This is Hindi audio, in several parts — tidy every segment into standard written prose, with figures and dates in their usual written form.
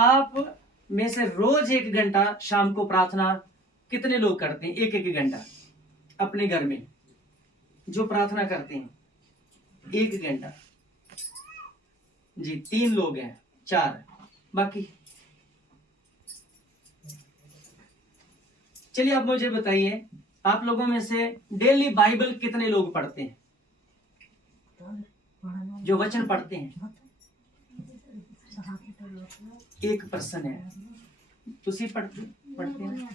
आप में से रोज 1 घंटा शाम को प्रार्थना कितने लोग करते हैं? 1 घंटा अपने घर में जो प्रार्थना करते हैं 1 घंटा। जी 3 लोग हैं, 4 बाकी। चलिए आप मुझे बताइए, आप लोगों में से डेली बाइबल कितने लोग पढ़ते हैं? जो वचन पढ़ते हैं 1% है। तुसी पढ़ते हैं?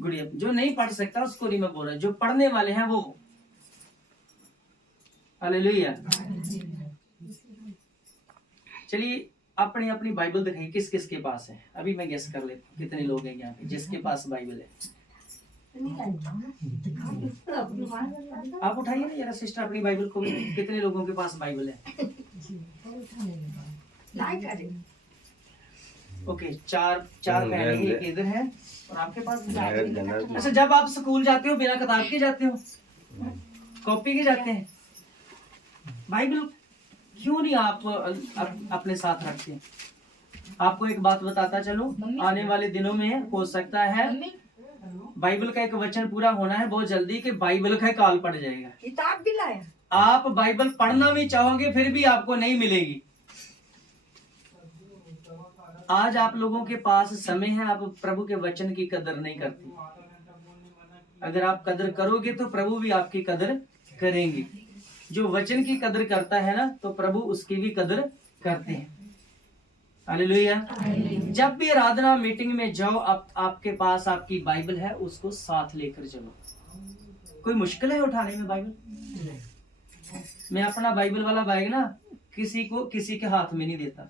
गुड़िया। जो नहीं पढ़ सकता उसको नहीं मैं बोल रहा, जो पढ़ने वाले हैं वो। हालेलुया। चलिए अपनी अपनी बाइबल दिखाइए, किस किस के पास है। अभी मैं गेस कर लेता हूँ कितने लोग हैं यहाँ पे जिसके पास बाइबल है। आप उठाइए ना जरा सिस्टर अपनी बाइबल को भी। कितने लोगों के पास बाइबल है? ओके, चार फैमिली, एक इधर है और आपके पास। अच्छा, जब आप स्कूल जाते हो बिना किताब के जाते हो, कॉपी के जाते हैं? बाइबल क्यों नहीं आप अपने साथ रखते हैं? आपको एक बात बताता चलूं, आने वाले दिनों में हो सकता है बाइबल का एक वचन पूरा होना है बहुत जल्दी कि बाइबल का काल पड़ जाएगा। किताब भी लाया। आप बाइबल पढ़ना भी चाहोगे फिर भी आपको नहीं मिलेगी। आज आप लोगों के पास समय है, आप प्रभु के वचन की कदर नहीं करते। अगर आप कदर करोगे तो प्रभु भी आपकी कदर करेंगे। जो वचन की कदर करता है ना, तो प्रभु उसकी भी कदर करते हैं। हालेलुया। जब भी आराधना मीटिंग में जाओ, आपके पास आपकी बाइबल है, उसको साथ लेकर चलो। कोई मुश्किल है उठाने में बाइबल? मैं अपना बाइबल वाला बैग ना किसी के हाथ में नहीं देता,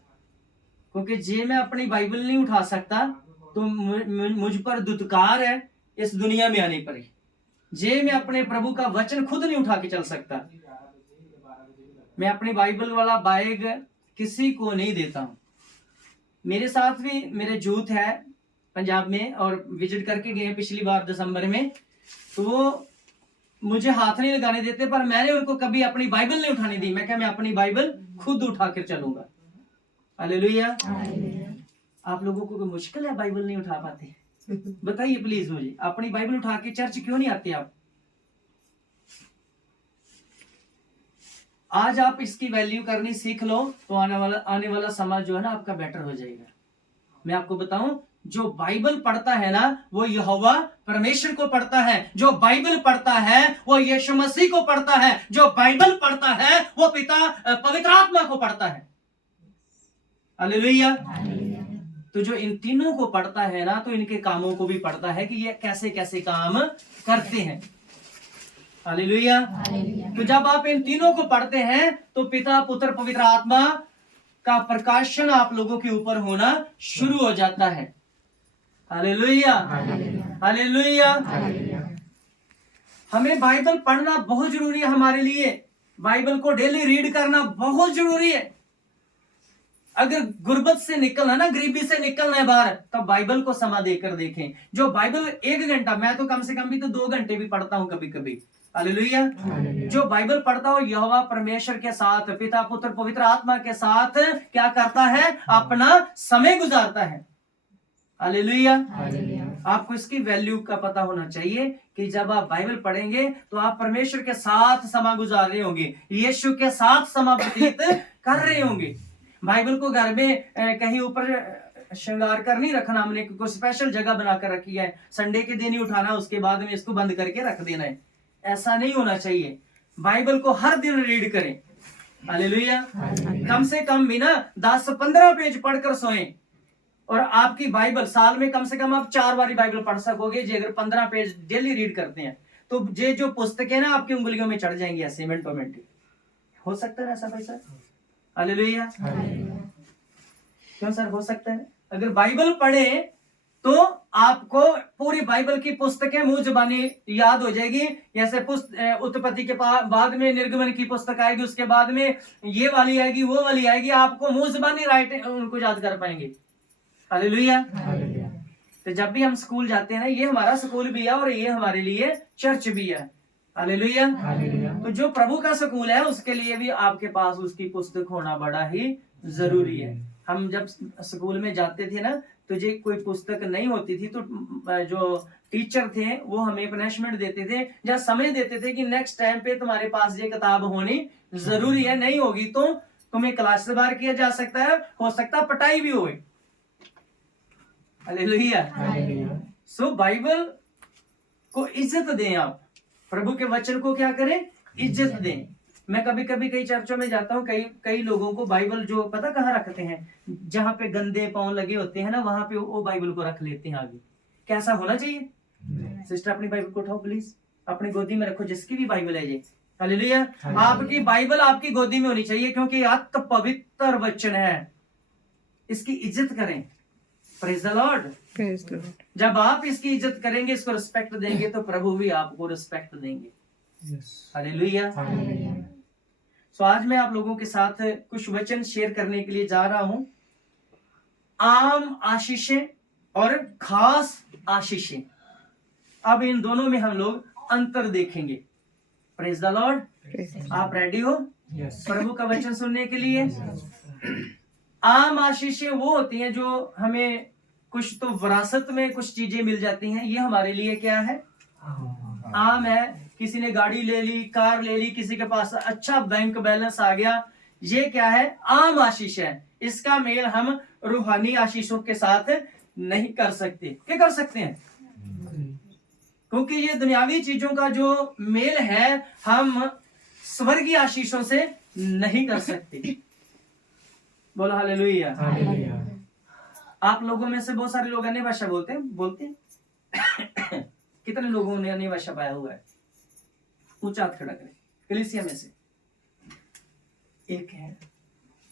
क्योंकि जे मैं अपनी बाइबल नहीं उठा सकता तो मुझ पर दुत्कार है इस दुनिया में आने पर। जे मैं अपने प्रभु का वचन खुद नहीं उठा के चल सकता, मैं अपनी बाइबल वाला बैग किसी को नहीं देता हूं। मेरे साथ भी मेरे जूथ है पंजाब में और विजिट करके गए पिछली बार दिसंबर में, तो वो मुझे हाथ नहीं लगाने देते, पर मैंने उनको कभी अपनी बाइबल नहीं उठाने दी। मैं क्या, मैं अपनी बाइबल खुद उठा कर चलूंगा। हालेलुया। आप लोगों को कोई मुश्किल है बाइबल नहीं उठा पाते? बताइए प्लीज मुझे, अपनी बाइबल उठा के चर्च क्यों नहीं आते आप? आज आप इसकी वैल्यू करनी सीख लो तो आने वाला समाज जो है ना आपका बेटर हो जाएगा। मैं आपको बताऊं, जो बाइबल पढ़ता है ना वो यहोवा परमेश्वर को पढ़ता है। जो बाइबल पढ़ता है वो यीशु मसीह को पढ़ता है। जो बाइबल पढ़ता है वो पिता पवित्र आत्मा को पढ़ता है। हालेलुया। तो जो इन तीनों को पढ़ता है ना, तो इनके कामों को भी पढ़ता है कि ये कैसे कैसे काम करते हैं। हालेलुया। तो जब आप इन तीनों को पढ़ते हैं तो पिता पुत्र पवित्र आत्मा का प्रकाशन आप लोगों के ऊपर होना शुरू हो जाता है। हालेलुया। हालेलुया। हमें बाइबल पढ़ना बहुत जरूरी है हमारे लिए। बाइबल को डेली रीड करना बहुत जरूरी है। अगर गुर्बत से निकलना ना, गरीबी से निकलना है बाहर, तो बाइबल को समा देकर देखें। जो बाइबल 1 घंटा, मैं तो कम से कम भी तो 2 घंटे भी पढ़ता हूं कभी कभी। हालेलुया। जो बाइबल पढ़ता हो यहोवा परमेश्वर के साथ, पिता पुत्र पवित्र आत्मा के साथ क्या करता है? अपना समय गुजारता है। हालेलुया। आपको इसकी वैल्यू का पता होना चाहिए कि जब आप बाइबल पढ़ेंगे तो आप परमेश्वर के साथ समय गुजार रहे होंगे, यीशु के साथ समय व्यतीत कर रहे होंगे। बाइबल को घर में कहीं ऊपर श्रृंगार कर नहीं रखना हमने, कोई स्पेशल जगह बनाकर रखी है, संडे के दिन ही उठाना, उसके बाद में इसको बंद करके रख देना है। ऐसा नहीं होना चाहिए। बाइबल को हर दिन रीड करें। हालेलुया। कम से कम भी ना 10-15 पेज पढ़कर सोएं, और आपकी बाइबल साल में कम से कम आप 4 बारी बाइबल पढ़ सकोगे। जी अगर 15 पेज डेली रीड करते हैं तो ये जो पुस्तकें ना आपकी उंगलियों में चढ़ जाएंगी ऐसे मिनटों। हो सकता है ऐसा भाई सर? हालेलुया। क्यों सर हो सकता है? अगर बाइबल पढ़े तो आपको पूरी बाइबल की पुस्तकें मुंह जुबानी याद हो जाएगी। जैसे उत्पत्ति के बाद में निर्गमन की पुस्तक आएगी, उसके बाद में ये वाली आएगी, वो वाली आएगी, आपको मुंह जुबानी राइट उनको याद कर पाएंगे। हालेलुया। तो जब भी हम स्कूल जाते हैं ना, ये हमारा स्कूल भी है और ये हमारे लिए चर्च भी है। हालेलुया। तो जो प्रभु का स्कूल है उसके लिए भी आपके पास उसकी पुस्तक होना बड़ा ही जरूरी है। हम जब स्कूल में जाते थे ना, तो जो कोई पुस्तक नहीं होती थी तो जो टीचर थे वो हमें पनिशमेंट देते थे या समय देते थे कि नेक्स्ट टाइम पे तुम्हारे पास ये किताब होनी जरूरी है, नहीं होगी तो तुम्हें क्लास से बाहर किया जा सकता है, हो सकता है पिटाई भी होए। हालेलुया। सो बाइबल को इज्जत दें, आप प्रभु के वचन को क्या करें, इज्जत दें। मैं कभी कभी कई चर्चों में जाता हूँ, कई लोगों को बाइबल जो पता कहाँ रखते हैं, जहाँ पे गंदे पांव लगे होते हैं ना, वहां पे वो बाइबल को रख लेते हैं आगे। कैसा होना चाहिए? सिस्टर अपनी बाइबल को उठाओ प्लीज, अपनी गोदी में रखो, जिसकी भी बाइबल है ये। हालेलुया। आपकी बाइबल आपकी गोदी में होनी चाहिए, क्योंकि अति पवित्र वचन है, इसकी इज्जत करें। Praise the Lord. जब आप इसकी इज्जत करेंगे, इसको रिस्पेक्ट देंगे, तो प्रभु भी आपको रिस्पेक्ट देंगे। हालेलुया। सो आज मैं आप लोगों के साथ कुछ वचन शेयर करने के लिए जा रहा हूं। आम आशीषें और खास आशीषें, अब इन दोनों में हम लोग अंतर देखेंगे। Praise the Lord. आप रेडी हो प्रभु का वचन सुनने के लिए? आम आशीषें वो होती हैं जो हमें कुछ तो विरासत में कुछ चीजें मिल जाती हैं, ये हमारे लिए क्या है, आम है। किसी ने गाड़ी ले ली, कार ले ली, किसी के पास अच्छा बैंक बैलेंस आ गया, ये क्या है, आम आशीष है। इसका मेल हम रूहानी आशीषों के साथ नहीं कर सकते। क्या कर सकते हैं? क्योंकि ये दुनियावी चीजों का जो मेल है हम स्वर्गीय आशीषों से नहीं कर सकते। बोलो हालेलुया। आप लोगों में से बहुत सारे लोग अन्य भाषा बोलते हैं कितने लोगों ने अन्य भाषा पाया हुआ है? ऊंचा हाथ खड़ा करें कलीसिया में से। एक है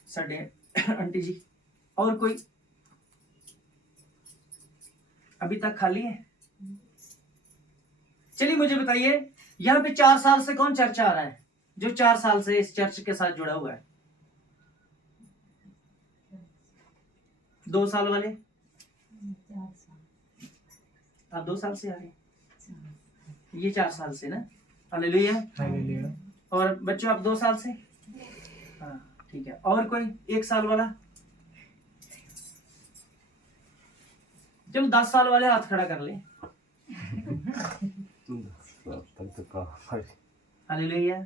साढ़े आंटी जी, और कोई अभी तक खाली है? चलिए मुझे बताइए, यहाँ पे 4 साल से कौन चर्च आ रहा है, जो 4 साल से इस चर्च के साथ जुड़ा हुआ है? 2 साल वाले? आप 2 साल से आ रहे हैं, ये 4 साल से ना। हालेलुया। और बच्चों आप 2 साल से? हाँ ठीक है। और कोई 1 साल वाला? चलो 10 साल वाले हाथ खड़ा कर ले। हालेलुया।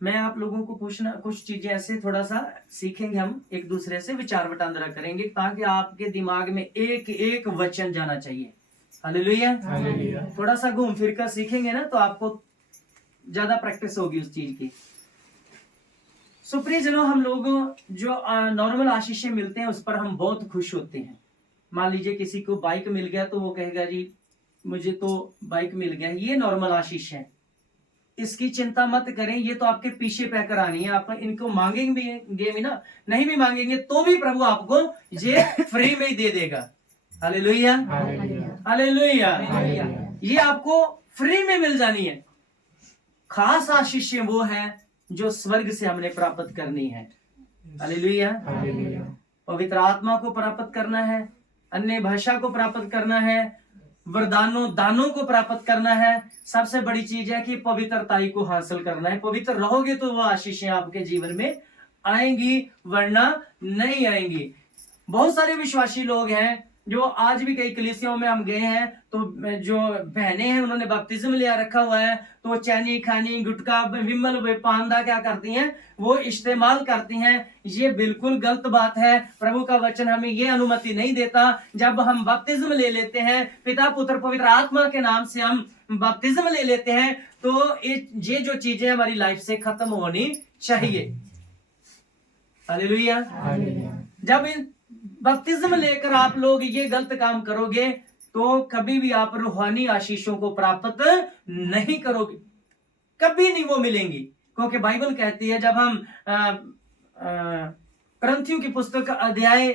मैं आप लोगों को पूछना, कुछ चीजें ऐसे थोड़ा सा सीखेंगे, हम एक दूसरे से विचार वटांदरा करेंगे, ताकि आपके दिमाग में एक एक वचन जाना चाहिए। हालेलुया। थोड़ा सा घूम फिर कर सीखेंगे ना, तो आपको ज्यादा प्रैक्टिस होगी उस चीज की। सो प्रिय जनों, हम लोग जो नॉर्मल आशीषें मिलते हैं उस पर हम बहुत खुश होते हैं। मान लीजिए किसी को बाइक मिल गया तो वो कहेगा जी मुझे तो बाइक मिल गया, ये नॉर्मल आशीष है, इसकी चिंता मत करें, ये तो आपके पीछे पैकर आनी है। आप इनको मांगेंगे भी ना, नहीं भी मांगेंगे तो भी प्रभु आपको ये फ्री में ही दे देगा। हालेलुया। हालेलुया। ये आपको फ्री में मिल जानी है। खास आशीषें वो है जो स्वर्ग से हमने प्राप्त करनी है। हालेलुया। पवित्र आत्मा को प्राप्त करना है, अन्य भाषा को प्राप्त करना है, वरदानों दानों को प्राप्त करना है। सबसे बड़ी चीज है कि पवित्रताई को हासिल करना है। पवित्र रहोगे तो वह आशीषें आपके जीवन में आएंगी, वरना नहीं आएंगी। बहुत सारे विश्वासी लोग हैं जो आज भी कई कलीसियाओं में हम गए हैं, तो जो बहनें हैं उन्होंने बपतिस्म लिया रखा हुआ है, तो चैनी खानी गुटखा विमल पांदा क्या करती हैं, वो इस्तेमाल करती हैं। ये बिल्कुल गलत बात है। प्रभु का वचन हमें ये अनुमति नहीं देता। जब हम बपतिस्म ले लेते हैं, पिता पुत्र पवित्र आत्मा के नाम से हम बपतिस्म ले लेते हैं, तो ये जो चीजें हमारी लाइफ से खत्म होनी चाहिए। हालेलुया। जब बपतिस्म लेकर आप लोग ये गलत काम करोगे तो कभी भी आप रूहानी आशीषों को प्राप्त नहीं करोगे, कभी नहीं वो मिलेंगी। क्योंकि बाइबल कहती है, जब हम कुरिन्थियों की पुस्तक अध्याय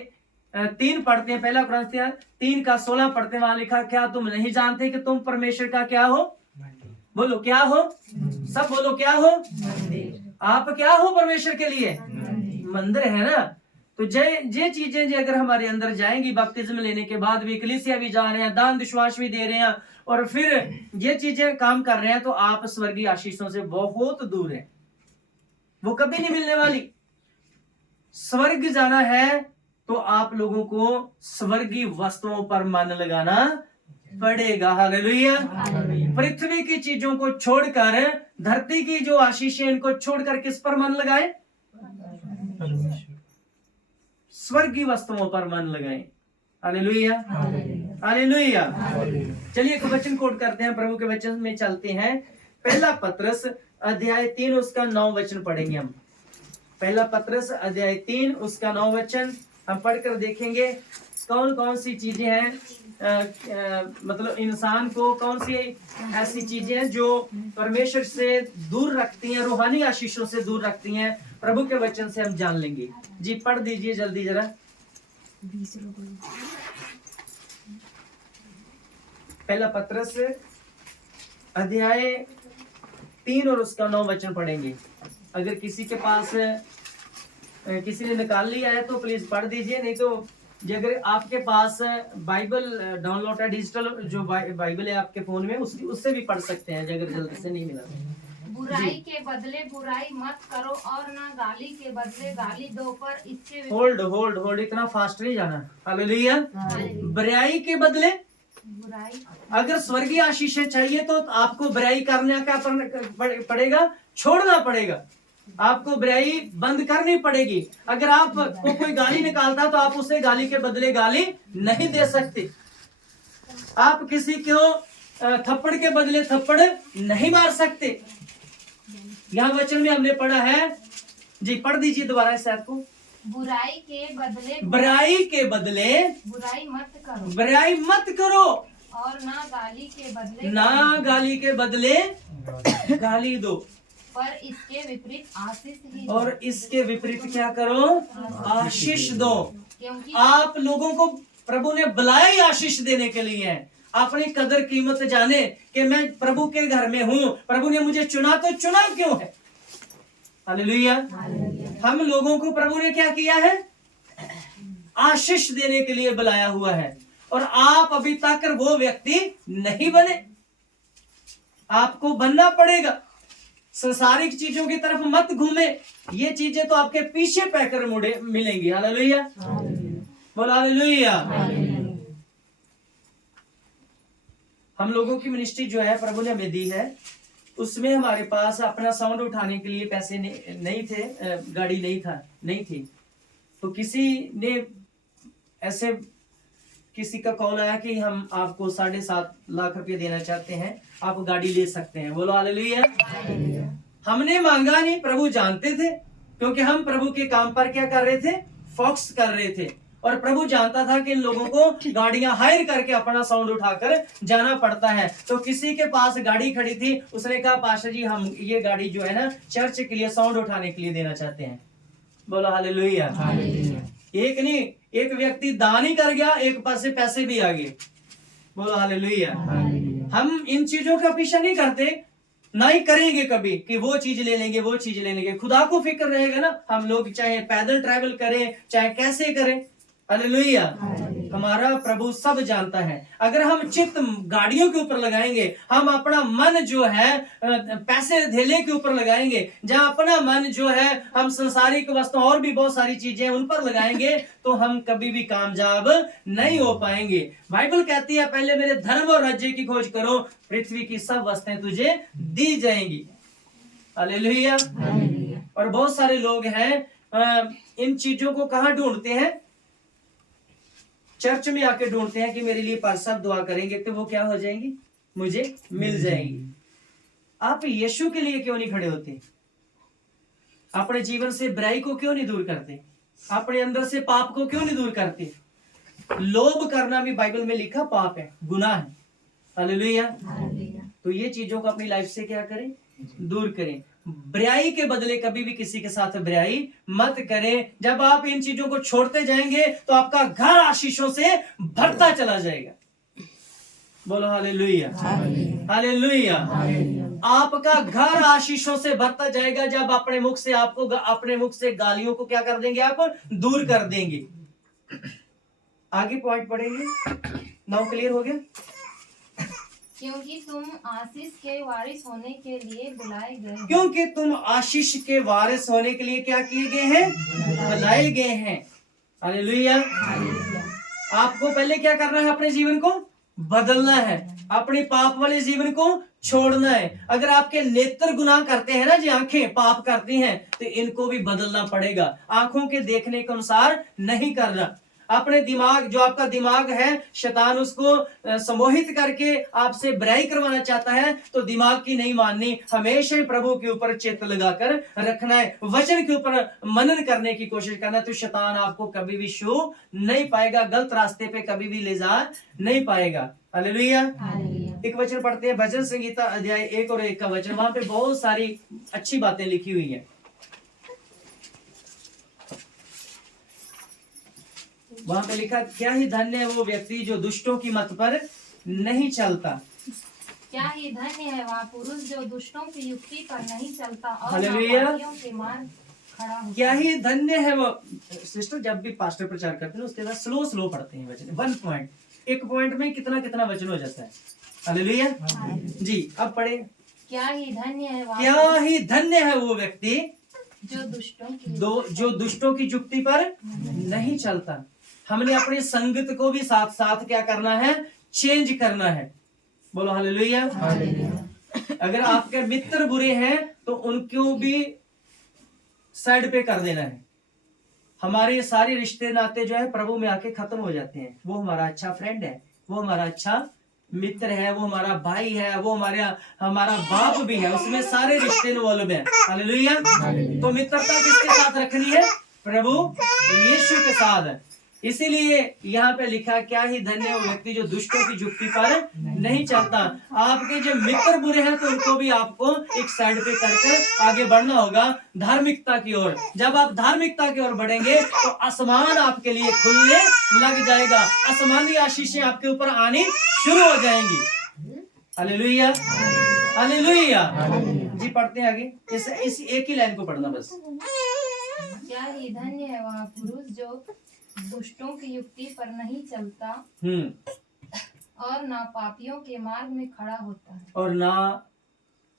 3 पढ़ते हैं, पहला कुरिन्थियों 3:16 पढ़ते हैं, वहां लिखा, क्या तुम नहीं जानते कि तुम परमेश्वर का क्या हो? बोलो क्या हो? सब बोलो क्या हो? आप क्या हो परमेश्वर के लिए? मंदिर है ना। तो ये चीजें जो अगर हमारे अंदर जाएंगी, बपतिस्म लेने के बाद भी, कलीसिया भी जा रहे हैं, दान विश्वास भी दे रहे हैं, और फिर ये चीजें काम कर रहे हैं, तो आप स्वर्गीय आशीषों से बहुत दूर हैं, वो कभी नहीं मिलने वाली। स्वर्ग जाना है तो आप लोगों को स्वर्गीय वस्तुओं पर मन लगाना पड़ेगा। हालेलुया। पृथ्वी की चीजों को छोड़कर, धरती की जो आशीषें इनको छोड़कर किस पर मन लगाए? स्वर्गीय वस्तुओं पर मन लगाए। Hallelujah, hallelujah. चलिए एक वचन कोट करते हैं, प्रभु के वचन में चलते हैं। पहला पत्रस अध्याय 3 उसका 9 वचन पढ़ेंगे हम। पहला पत्रस अध्याय 3 उसका 9 वचन हम पढ़कर देखेंगे कौन कौन सी चीजें हैं, मतलब इंसान को कौन सी ऐसी चीजें हैं जो परमेश्वर से दूर रखती हैं, रूहानी आशीषों से दूर रखती हैं। प्रभु के वचन से हम जान लेंगे। जी पढ़ दीजिए जल्दी जरा। पहला पत्रस अध्याय 3 और उसका 9 वचन पढ़ेंगे। अगर किसी के पास किसी ने निकाल लिया है तो प्लीज पढ़ दीजिए, नहीं तो अगर आपके पास बाइबल डाउनलोड है, डिजिटल जो बाइबल है आपके फोन में, उससे भी पढ़ सकते हैं अगर जल्दी से नहीं मिला। बुराई के बदले बुराई मत करो और ना गाली के बदले गाली दो, पर इसके होल्ड इतना फास्ट नहीं जाना। हालेलुया। बुराई के बदले बुराई। अगर स्वर्गीय आशीषें चाहिए तो आपको बुराई करने का पड़ेगा, छोड़ना पड़ेगा। आपको बुराई बंद करनी पड़ेगी। अगर आप को कोई गाली निकालता तो आप उसे गाली के बदले गाली नहीं दे सकते। आप किसी को थप्पड़ के बदले थप्पड़ नहीं मार सकते। यहाँ वचन में हमने पढ़ा है, जी पढ़ दीजिए दोबारा इस आयत को। बुराई के बदले बुराई मत करो और ना गाली के बदले गाली दो, पर इसके विपरीत आशीष ही दो। और इसके विपरीत क्या करो? आशीष दो। क्योंकि आप लोगों को प्रभु ने बुलाया ही आशीष देने के लिए है। अपनी कदर कीमत जाने कि मैं प्रभु के घर में हूँ, प्रभु ने मुझे चुना, तो चुना क्यों है? हालेलुया। हम लोगों को प्रभु ने क्या किया है? आशीष देने के लिए बुलाया हुआ है, और आप अभी तक वो व्यक्ति नहीं बने। आपको बनना पड़ेगा। संसारिक चीजों की तरफ मत घूमे। ये चीजें तो आपके पीछे पैकर मुड़े मिलेंगी। हालेलुया, बोलो हालेलुया। हम लोगों की मिनिस्ट्री जो है प्रभु ने हमें दी है, उसमें हमारे पास अपना साउंड उठाने के लिए पैसे नहीं थे, गाड़ी नहीं थी। तो किसी ने ऐसे किसी का कॉल आया कि हम आपको 7.5 लाख रुपए देना चाहते हैं, आप गाड़ी ले सकते हैं। बोलो हालेलुया। हमने मांगा नहीं, प्रभु जानते थे, क्योंकि हम प्रभु के काम पर क्या कर रहे थे? फोकस कर रहे थे। और प्रभु जानता था कि इन लोगों को गाड़ियां हायर करके अपना साउंड उठाकर जाना पड़ता है। तो किसी के पास गाड़ी खड़ी थी, उसने कहा पास्टर जी हम ये गाड़ी जो है ना चर्च के लिए साउंड उठाने के लिए देना चाहते हैं। बोलो हालेलुया। एक नहीं, एक व्यक्ति दान ही कर गया, एक पास से पैसे भी आ गए। बोलो हालेलुया। हम इन चीजों का पीछा नहीं करते, ना ही करेंगे कभी कि वो चीज ले लेंगे, वो चीज ले लेंगे। खुदा को फिक्र रहेगा ना, हम लोग चाहे पैदल ट्रैवल करें, चाहे कैसे करें। हालेलुया। हमारा प्रभु सब जानता है। अगर हम चित्त गाड़ियों के ऊपर लगाएंगे, हम अपना मन जो है पैसे धेले के ऊपर लगाएंगे, जहां अपना मन जो है हम संसारिक वस्तु और भी बहुत सारी चीजें उन पर लगाएंगे, तो हम कभी भी कामयाब नहीं हो पाएंगे। बाइबल कहती है पहले मेरे धर्म और राज्य की खोज करो, पृथ्वी की सब वस्तुएं तुझे दी जाएंगी। हालेलुया। और बहुत सारे लोग हैं इन चीजों को कहां ढूंढते हैं? चर्च में आके ढूंढते हैं कि मेरे लिए पास्टर दुआ करेंगे तो वो क्या हो जाएंगी? मुझे मिल जाएंगी। आप यीशु के लिए क्यों नहीं खड़े होते? अपने जीवन से बुराई को क्यों नहीं दूर करते? अपने अंदर से पाप को क्यों नहीं दूर करते? लोभ करना भी बाइबल में लिखा पाप है, गुनाह है। हालेलुया। तो ये चीजों को अपनी लाइफ से क्या करें? दूर करें। बुराई के बदले कभी भी किसी के साथ बुराई मत करें। जब आप इन चीजों को छोड़ते जाएंगे तो आपका घर आशीषों से भरता चला जाएगा। बोलो हालेलुया, हालेलुया। आपका घर आशीषों से भरता जाएगा जब अपने मुख से आपको अपने मुख से गालियों को क्या कर देंगे? आप दूर कर देंगे। आगे पॉइंट पढ़ेंगे। नाउ क्लियर हो गया? क्योंकि तुम आशीष के वारिस होने के लिए बुलाए गए हो। क्योंकि तुम आशीष के वारिस होने के लिए क्या किए गए हैं? बुलाए गए हैं। हालेलुया। आपको पहले क्या करना है? अपने जीवन को बदलना है, अपने पाप वाले जीवन को छोड़ना है। अगर आपके नेत्र गुनाह करते हैं ना, जो आंखें पाप करती हैं, तो इनको भी बदलना पड़ेगा। आंखों के देखने के अनुसार नहीं करना। अपने दिमाग, जो आपका दिमाग है, शैतान उसको सम्मोहित करके आपसे बुराई करवाना चाहता है, तो दिमाग की नहीं माननी, हमेशा प्रभु के ऊपर चित्त लगाकर रखना है, वचन के ऊपर मनन करने की कोशिश करना। तो शैतान आपको कभी भी छू नहीं पाएगा, गलत रास्ते पे कभी भी ले जा नहीं पाएगा। हालेलुया। एक वचन पढ़ते हैं, भजन संहिता अध्याय 1 और 1 का वचन। वहां पे बहुत सारी अच्छी बातें लिखी हुई है। वहां पे लिखा, क्या ही धन्य है वो व्यक्ति जो दुष्टों की मत पर नहीं चलता। क्या ही धन्य है वह पुरुष जो दुष्टों की युक्ति पर नहीं चलता और हालेलुया। पापियों के मार्ग खड़ा होता। क्या ही धन्य है वो। सिस्टर, जब भी पास्टर प्रचार करते हैं उसके बाद स्लो पढ़ते हैं वचन। 1 पॉइंट, एक पॉइंट में कितना कितना वचन हो जाता है। हालेलुया जी। अब पढ़े, क्या ही धन्य है वह क्या ही धन्य है वो व्यक्ति जो दुष्टों की युक्ति पर नहीं चलता। हमने अपनी संगत को भी साथ साथ क्या करना है? चेंज करना है। बोलो हालेलुया। अगर आपके मित्र बुरे हैं तो उनको भी साइड पे कर देना है। हमारे सारे रिश्ते नाते जो है प्रभु में आके खत्म हो जाते हैं। वो हमारा अच्छा फ्रेंड है, वो हमारा अच्छा मित्र है, वो हमारा भाई है, वो हमारा बाप भी है, उसमें सारे रिश्ते इन्वॉल्व हैं। हालेलुया। तो मित्रता किसके साथ रखनी है? प्रभु यीशु के साथ। इसीलिए यहाँ पे लिखा, क्या ही धन्य है वो व्यक्ति जो दुष्टों की युक्ति पर नहीं चलता। आपके जो मित्र बुरे हैं तो उनको भी आपको एक साइड पे करके आगे बढ़ना होगा धार्मिकता की ओर। जब आप धार्मिकता की ओर बढ़ेंगे तो आसमान आपके लिए खुलने लग जाएगा, आसमानी आशीषें आपके ऊपर आनी शुरू हो जाएंगी। हालेलुया, हालेलुया जी। पढ़ते हैं आगे, इस एक ही लाइन को पढ़ना बस। क्या ही धन्य है वह पुरुष जो दुष्टों की युक्ति पर नहीं चलता और ना पापियों के मार्ग में खड़ा होता है, और ना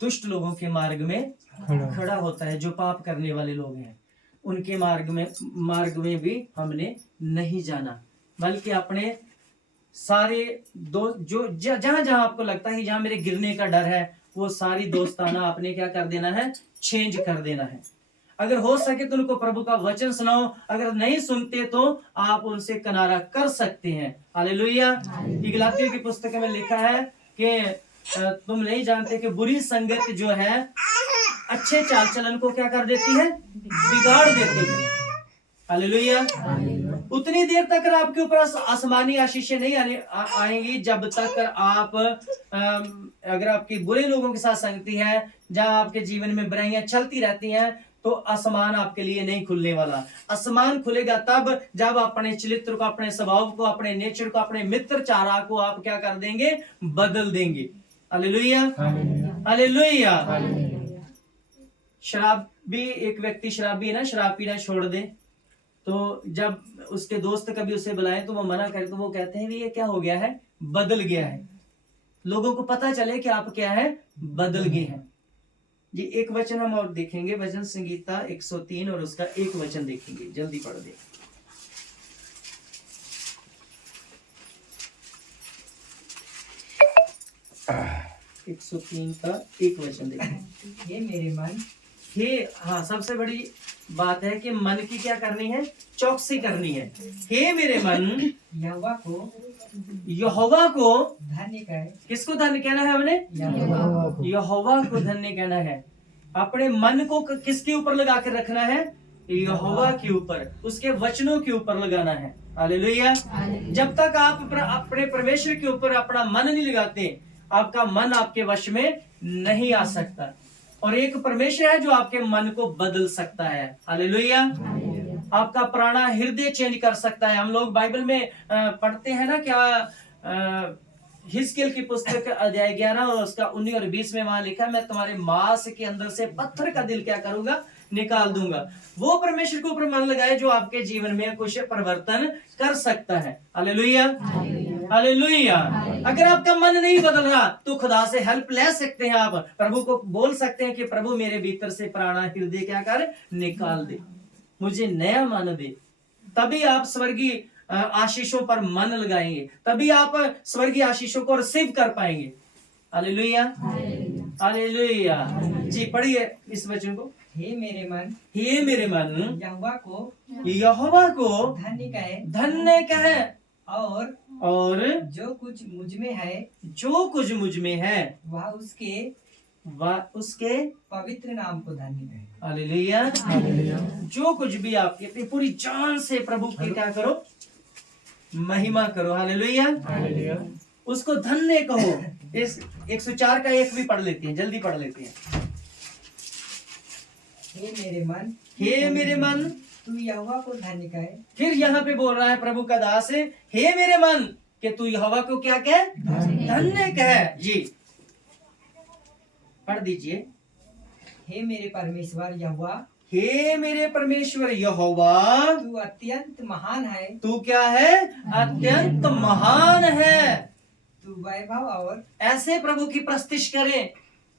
दुष्ट लोगों के मार्ग में खड़ा होता है। जो पाप करने वाले लोग हैं उनके मार्ग में भी हमने नहीं जाना, बल्कि अपने सारे दोस्त जो जहां जहां आपको लगता है जहां मेरे गिरने का डर है, वो सारी दोस्ताना आपने क्या कर देना है? चेंज कर देना है। अगर हो सके तो उनको प्रभु का वचन सुनाओ, अगर नहीं सुनते तो आप उनसे किनारा कर सकते हैं। हालेलुया। गलातियों की पुस्तक में लिखा है कि तुम नहीं जानते कि बुरी संगत जो है अच्छे चाल चलन को क्या कर देती है? बिगाड़ देती है। हालेलुया। उतनी देर तक आपके ऊपर आसमानी आशीषें नहीं आएंगी जब तक आप अगर आपकी बुरे लोगों के साथ संगति है, जहां आपके जीवन में बुराइयां चलती रहती हैं, तो आसमान आपके लिए नहीं खुलने वाला। आसमान खुलेगा तब जब अपने चरित्र को, अपने स्वभाव को, अपने नेचर को, अपने मित्र चारा को आप क्या कर देंगे? बदल देंगे। Hallelujah, hallelujah. शराबी, एक व्यक्ति शराबी है ना, शराब पीना छोड़ दे, तो जब उसके दोस्त कभी उसे बुलाए तो वो मना करे, तो वो कहते हैं ये क्या हो गया है? बदल गया है। लोगों को पता चले कि आप क्या है? बदल गए हैं जी। एक वचन हम और देखेंगे, भजन संगीता 103 और उसका एक वचन देखेंगे। जल्दी पढ़ दे। 103 का एक वचन देखेंगे। हे मेरे मन, हाँ, सबसे बड़ी बात है कि मन की क्या करनी है? चौकसी करनी है। हे मेरे मन, यहोवा को धन्य कहे। किसको धन्य कहना है? हमने यहोवा को धन्य कहना है। अपने मन को किसके ऊपर लगा कर रखना है? यहोवा के ऊपर, उसके वचनों के ऊपर लगाना है। हालेलुया। जब तक आप अपने परमेश्वर के ऊपर अपना मन नहीं लगाते, आपका मन आपके वश में नहीं आ सकता। और एक परमेश्वर है जो आपके मन को बदल सकता है। हालेलुया। आपका पुराना हृदय चेंज कर सकता है। हम लोग बाइबल में पढ़ते हैं ना, क्या हिजकिय्याह की पुस्तक अध्याय 11 और उसका 19 और 20 में वहां लिखा, मैं तुम्हारे मांस के अंदर से पत्थर का दिल क्या करूंगा? निकाल दूंगा। वो परमेश्वर के ऊपर मन लगाए जो आपके जीवन में कुछ परिवर्तन कर सकता है। हालेलुया। हालेलुया। अगर आपका मन नहीं बदल रहा तो खुदा से हेल्प ले सकते हैं। आप प्रभु को बोल सकते हैं कि प्रभु मेरे भीतर से पुराना हृदय क्या कर निकाल दे, मुझे नया मन दे। तभी आप स्वर्गीय आशीषों पर मन लगाएंगे, तभी आप स्वर्गीय आशीषों को रिसीव कर पाएंगे। Hallelujah, hallelujah. जी पढ़िए इस वचन को। हे मेरे मन, हे मेरे मन यहोवा को धन्य कहे, धन्य कहे, और जो कुछ मुझ में है जो कुछ मुझ में है वह उसके पवित्र नाम को धन्य कहे। हालेलुया। जो कुछ भी आपके अपनी पूरी जान से प्रभु की क्या करो, महिमा करो। हालेलुया। उसको धन्य कहो। इस 104 का 1 भी पढ़ लेते हैं, जल्दी पढ़ लेते हैं। हे मेरे मन, हे मेरे मन, तू यहोवा को धन्य कहे। फिर यहाँ पे बोल रहा है प्रभु का दास, हे मेरे मन कि तू यहोवा को क्या कहे, धन्य कहे। जी पढ़ दीजिए। हे मेरे परमेश्वर यहोवा, हे मेरे परमेश्वर यहोवा, तू अत्यंत महान है। तू क्या है, अत्यंत महान है। तू वैभव और ऐसे प्रभु की प्रस्तिश करें,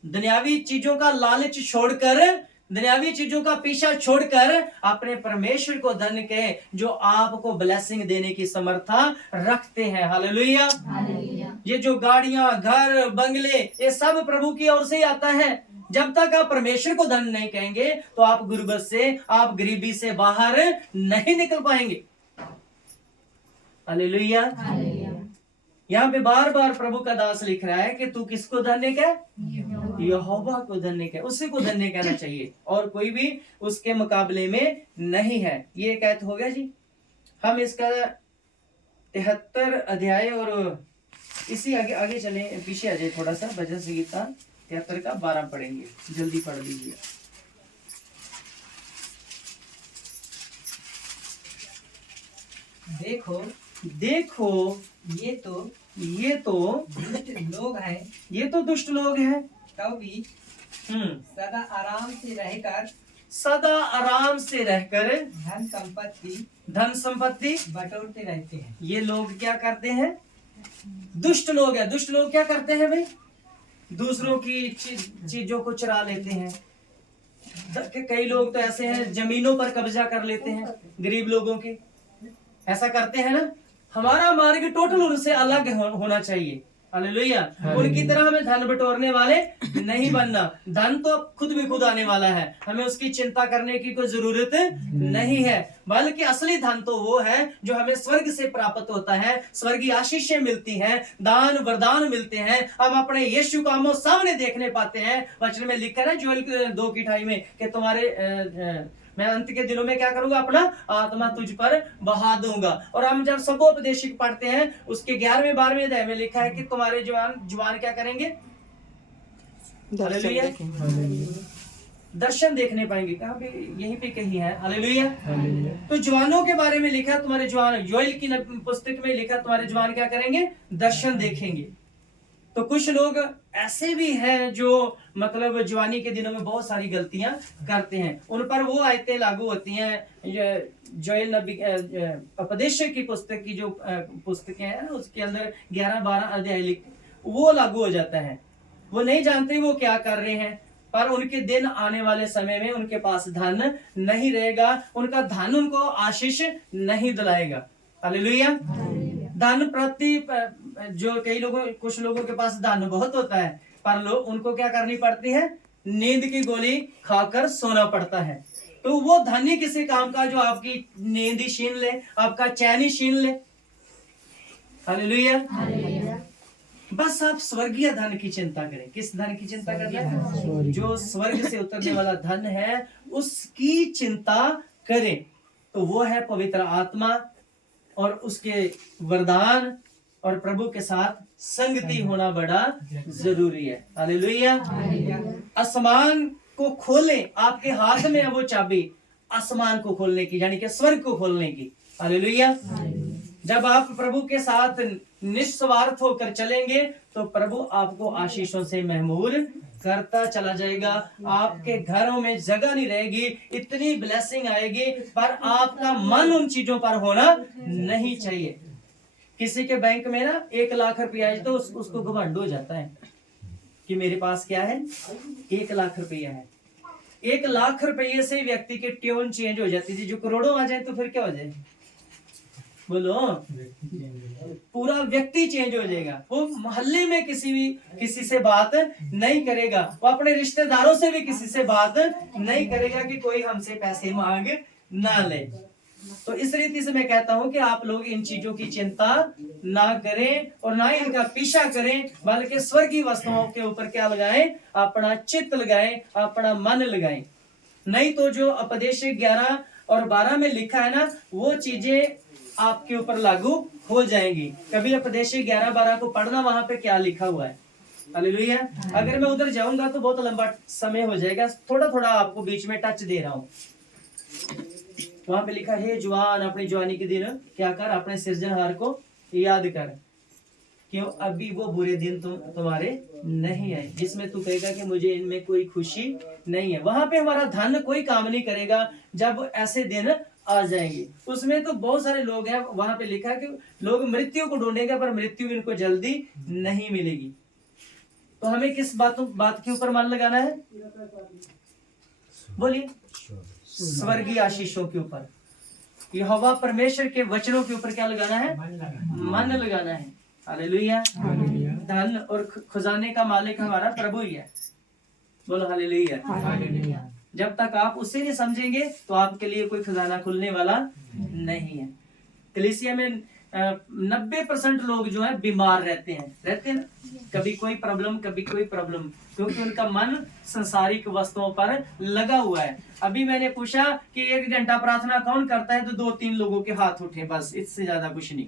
दुनियावी चीजों का लालच छोड़कर, दुनियावी चीजों का पीछा छोड़कर अपने परमेश्वर को धन्य कहें जो आपको ब्लेसिंग देने की समर्था रखते हैं। हालेलुया। ये जो गाड़ियां, घर, बंगले, ये सब प्रभु की ओर से ही आता है। जब तक आप परमेश्वर को धन्य नहीं कहेंगे तो आप गुर्बत से, आप गरीबी से बाहर नहीं निकल पाएंगे। हालेलुया। यहाँ पे बार बार प्रभु का दास लिख रहा है कि तू किसको धन्य कह, यहोवा को धन्य कह। उसी को धन्य कहना चाहिए और कोई भी उसके मुकाबले में नहीं है। ये कहत हो गया जी। हम इसका 73 अध्याय और इसी आगे चले, पीछे आ जाए थोड़ा सा, भजन संगीता 73 का 12 पढ़ेंगे, जल्दी पढ़ लीजिए। देखो ये तो दुष्ट लोग हैं, ये तो दुष्ट लोग हैं, तब भी सदा आराम से रहकर धन संपत्ति बटोरते रहते हैं। ये लोग क्या करते हैं, दुष्ट लोग हैं। दुष्ट लोग क्या करते हैं भाई, दूसरों की चीजों को चुरा लेते हैं। कई लोग तो ऐसे हैं जमीनों पर कब्जा कर लेते हैं, गरीब लोगों की, ऐसा करते हैं ना। हमारा मार्ग टोटल उनसे अलग होना चाहिए। हालेलुया। उनकी तरह हमें धन बटोरने वाले नहीं बनना। धन तो खुद भी खुद आने वाला है, हमें उसकी चिंता करने की कोई जरूरत नहीं है। बल्कि असली धन तो वो है जो हमें स्वर्ग से प्राप्त होता है, स्वर्गीय आशीषें मिलती हैं, दान वरदान मिलते हैं, हम अपने यीशु को आमो सामने देखने पाते हैं। वचन में लिखा है जोएल 2:28 में कि तुम्हारे मैं अंत के दिनों में क्या करूंगा, अपना आत्मा तुझ पर बहा दूंगा। और हम जब सबोपदेशिक पढ़ते हैं उसके 11वें 12वें अध्याय में लिखा है कि तुम्हारे जवान क्या करेंगे, हालेलुया, दर्शन देखने पाएंगे। कहाँ पे, यहीं पे कहीं है। हालेलुया। तो जवानों के बारे में लिखा, तुम्हारे जवान, योएल की पुस्तक में लिखा तुम्हारे जवान क्या करेंगे, दर्शन देखेंगे। तो कुछ लोग ऐसे भी हैं जो मतलब जवानी के दिनों में बहुत सारी गलतियां करते हैं, उन पर वो आयतें लागू होती हैं। जोएल नबी उपदेशक की पुस्तक की जो पुस्तकें हैं ना, उसके अंदर 11-12 अध्याय वो लागू हो जाता है। वो नहीं जानते वो क्या कर रहे हैं, पर उनके दिन आने वाले समय में उनके पास धन नहीं रहेगा, उनका धन उनको आशीष नहीं दिलाएगा। हालेलुया। धन प्रति जो कुछ लोगों के पास धन बहुत होता है, पर लोग उनको क्या करनी पड़ती है, नींद की गोली खाकर सोना पड़ता है। तो वो धन ही किसी काम का जो आपकी नींद ही छीन ले, आपका चैन ही छीन ले। हालेलुया। बस आप स्वर्गीय धन की चिंता करें। किस धन की चिंता करना है, जो स्वर्ग से उतरने वाला धन है उसकी चिंता करें। तो वो है पवित्र आत्मा और उसके वरदान और प्रभु के साथ संगति होना बड़ा जरूरी है। हालेलुया। आसमान को खोलें, आपके हाथ में है वो चाबी आसमान को खोलने की, यानी कि स्वर्ग को खोलने की। हालेलुया। जब आप प्रभु के साथ निस्वार्थ होकर चलेंगे तो प्रभु आपको आशीषों से महमूर करता चला जाएगा। आपके घरों में जगह नहीं रहेगी, इतनी ब्लेसिंग आएगी, पर आपका मन उन चीजों पर होना नहीं चाहिए। किसी के बैंक में ना 1 लाख रुपया है तो उसको घमंड हो जाता है कि मेरे पास क्या है, 1 लाख रुपया है। 1 लाख रुपये से व्यक्ति की ट्यून चेंज हो जाती थी। जो करोड़ों आ जाए तो फिर क्या हो जाए, बोलो, पूरा व्यक्ति चेंज हो जाएगा। वो मोहल्ले में किसी से बात नहीं करेगा, वो अपने रिश्तेदारों से भी किसी से बात नहीं करेगा कि कोई हमसे पैसे मांग ना ले। तो इस रीति से मैं कहता हूं कि आप लोग इन चीजों की चिंता ना करें और ना इनका पीछा करें, बल्कि स्वर्गीय वस्तुओं के ऊपर क्या लगाएं, अपना चित्त लगाएं, अपना मन लगाएं। नहीं तो जो उपदेश 11 और 12 में लिखा है ना, वो चीजें आपके ऊपर लागू हो जाएंगी। कभी उपदेश 11-12 को पढ़ना, वहां पे क्या लिखा हुआ है। हालेलुया। अगर मैं उधर जाऊंगा तो बहुत लंबा समय हो जाएगा, थोड़ा थोड़ा आपको बीच में टच दे रहा हूं। वहां पे लिखा है, जवान अपनी जवानी के दिन क्या कर, अपने सृजनहार को याद कर, क्यों अभी वो बुरे दिन तुम्हारे नहीं आए जिसमें तू कहेगा कि मुझे इनमें कोई खुशी नहीं है। वहां पे हमारा धन कोई काम नहीं करेगा जब ऐसे दिन आ जाएंगे। उसमें तो बहुत सारे लोग हैं, वहां पे लिखा है कि लोग मृत्यु को ढूंढेंगे पर मृत्यु इनको जल्दी नहीं मिलेगी। तो हमें किस बात के ऊपर मन लगाना है, बोलिए, स्वर्गीय आशीषों के ऊपर, यहोवा परमेश्वर के वचनों के ऊपर क्या लगाना है, मन लगाना है। हालेलुया। धन और खजाने का मालिक हमारा प्रभु ही है, बोलो हालेलुया। जब तक आप उसे नहीं समझेंगे तो आपके लिए कोई खजाना खुलने वाला नहीं है। कलीसिया में 90% लोग जो है बीमार रहते हैं ना, कभी कोई प्रॉब्लम कभी कोई प्रॉब्लम, क्योंकि उनका मन संसारिक वस्तुओं पर लगा हुआ है। अभी मैंने पूछा कि 1 घंटा प्रार्थना कौन करता है, तो 2-3 लोगों के हाथ उठे, बस, इससे ज्यादा कुछ नहीं।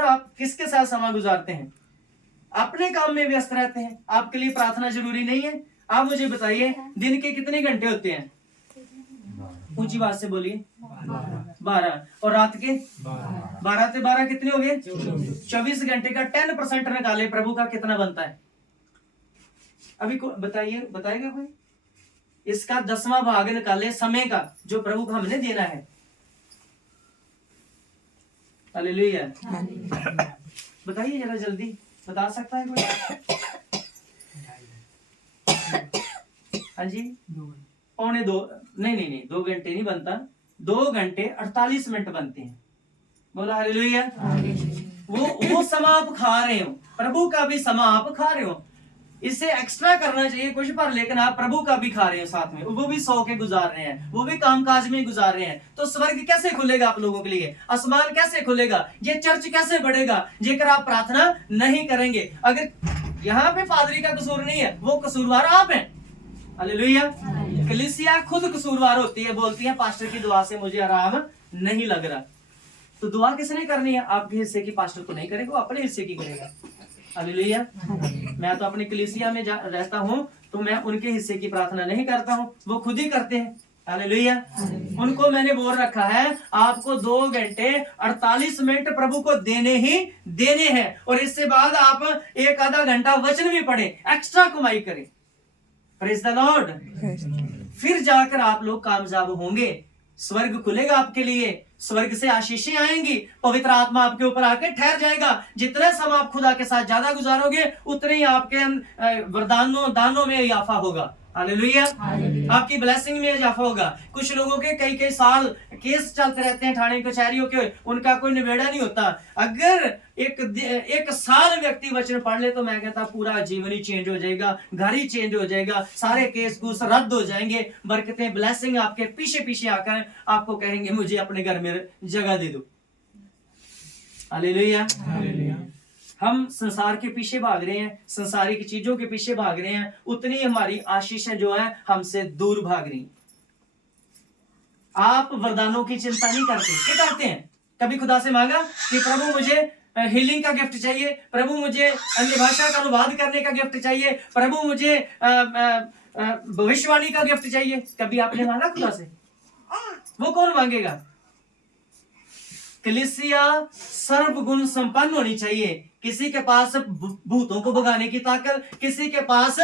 आप किसके साथ समय गुजारते हैं, अपने काम में व्यस्त रहते हैं, आपके लिए प्रार्थना जरूरी नहीं है। आप मुझे बताइए, दिन के कितने घंटे होते हैं, ऊंची बात से बोलिए, 12, और रात के 12 से 12 कितने हो गए, 24 घंटे का 10% निकाले, प्रभु का कितना बनता है, अभी बताइएगा कोई, इसका 10वां भाग निकाले समय का जो प्रभु को हमने देना है। हालेलुया। बताइए जरा जल्दी, बता सकता है कोई, हाँ जी, 2 नहीं 2 घंटे नहीं बनता, 2 घंटे 48 मिनट बनते हैं, बोला हालेलुया। वो समय आप खा रहे हो, प्रभु का भी समय आप खा रहे हो, इससे एक्स्ट्रा करना चाहिए कुछ, पर लेकिन आप प्रभु का भी खा रहे हो साथ में, वो भी सो के गुजार रहे हैं, वो भी कामकाज में गुजार रहे हैं। तो स्वर्ग कैसे खुलेगा आप लोगों के लिए, आसमान कैसे खुलेगा, ये चर्च कैसे बढ़ेगा जेकर आप प्रार्थना नहीं करेंगे। अगर यहाँ पे पादरी का कसूर नहीं है, वो कसूरवार आप हैं। हालेलुया। कलीसिया खुद कसूरवार होती है, बोलती है पास्टर की दुआ से मुझे आराम नहीं लग रहा। तो दुआ किसने करनी है, आपके हिस्से की पास्टर को नहीं करेगा, वो अपने हिस्से की करेगा। हालेलुया। मैं तो अपनी कलीसिया में रहता हूँ तो मैं उनके हिस्से की प्रार्थना नहीं करता हूँ, वो खुद ही करते हैं। हालेलुया। उनको मैंने बोल रखा है, आपको 2 घंटे 48 मिनट प्रभु को देने हैं, और इससे बाद आप 1-आधा घंटा वचन भी पढ़े, एक्स्ट्रा कमाई करें। Praise the Lord. फिर जाकर आप लोग कामयाब होंगे, स्वर्ग खुलेगा आपके लिए, स्वर्ग से आशीषें आएंगी, पवित्र आत्मा आपके ऊपर आके ठहर जाएगा। जितने समय आप खुदा के साथ ज्यादा गुजारोगे, उतने ही आपके दानों में इजाफा होगा। हालेलुया। आपकी ब्लेसिंग में इजाफा होगा। कुछ लोगों के कई साल केस चलते रहते हैं थाने कचहरियों के, उनका कोई निबेड़ा नहीं होता। अगर एक साल व्यक्ति वचन पढ़ ले तो मैं कहता पूरा जीवन ही चेंज हो जाएगा, घर ही चेंज हो जाएगा, सारे केस कुछ रद्द हो जाएंगे, बरकतें ब्लेसिंग आपके पीछे पीछे आकर आपको कहेंगे मुझे अपने घर में जगह दे दो। हालेलुया। हम संसार के पीछे भाग रहे हैं, संसारिक चीजों के पीछे भाग रहे हैं, उतनी हमारी आशीषें जो है हमसे दूर भाग रही। आप वरदानों की चिंता नहीं करते, क्या करते हैं? कभी खुदा से मांगा कि प्रभु मुझे हीलिंग का गिफ्ट चाहिए, प्रभु मुझे अन्य भाषा का अनुवाद करने का गिफ्ट चाहिए, प्रभु मुझे भविष्यवाणी का गिफ्ट चाहिए? कभी आपने मांगा खुदा से? वो कौन मांगेगा? कलीसिया सर्वगुण संपन्न होनी चाहिए। किसी के पास भूतों को भगाने की ताकत, किसी के पास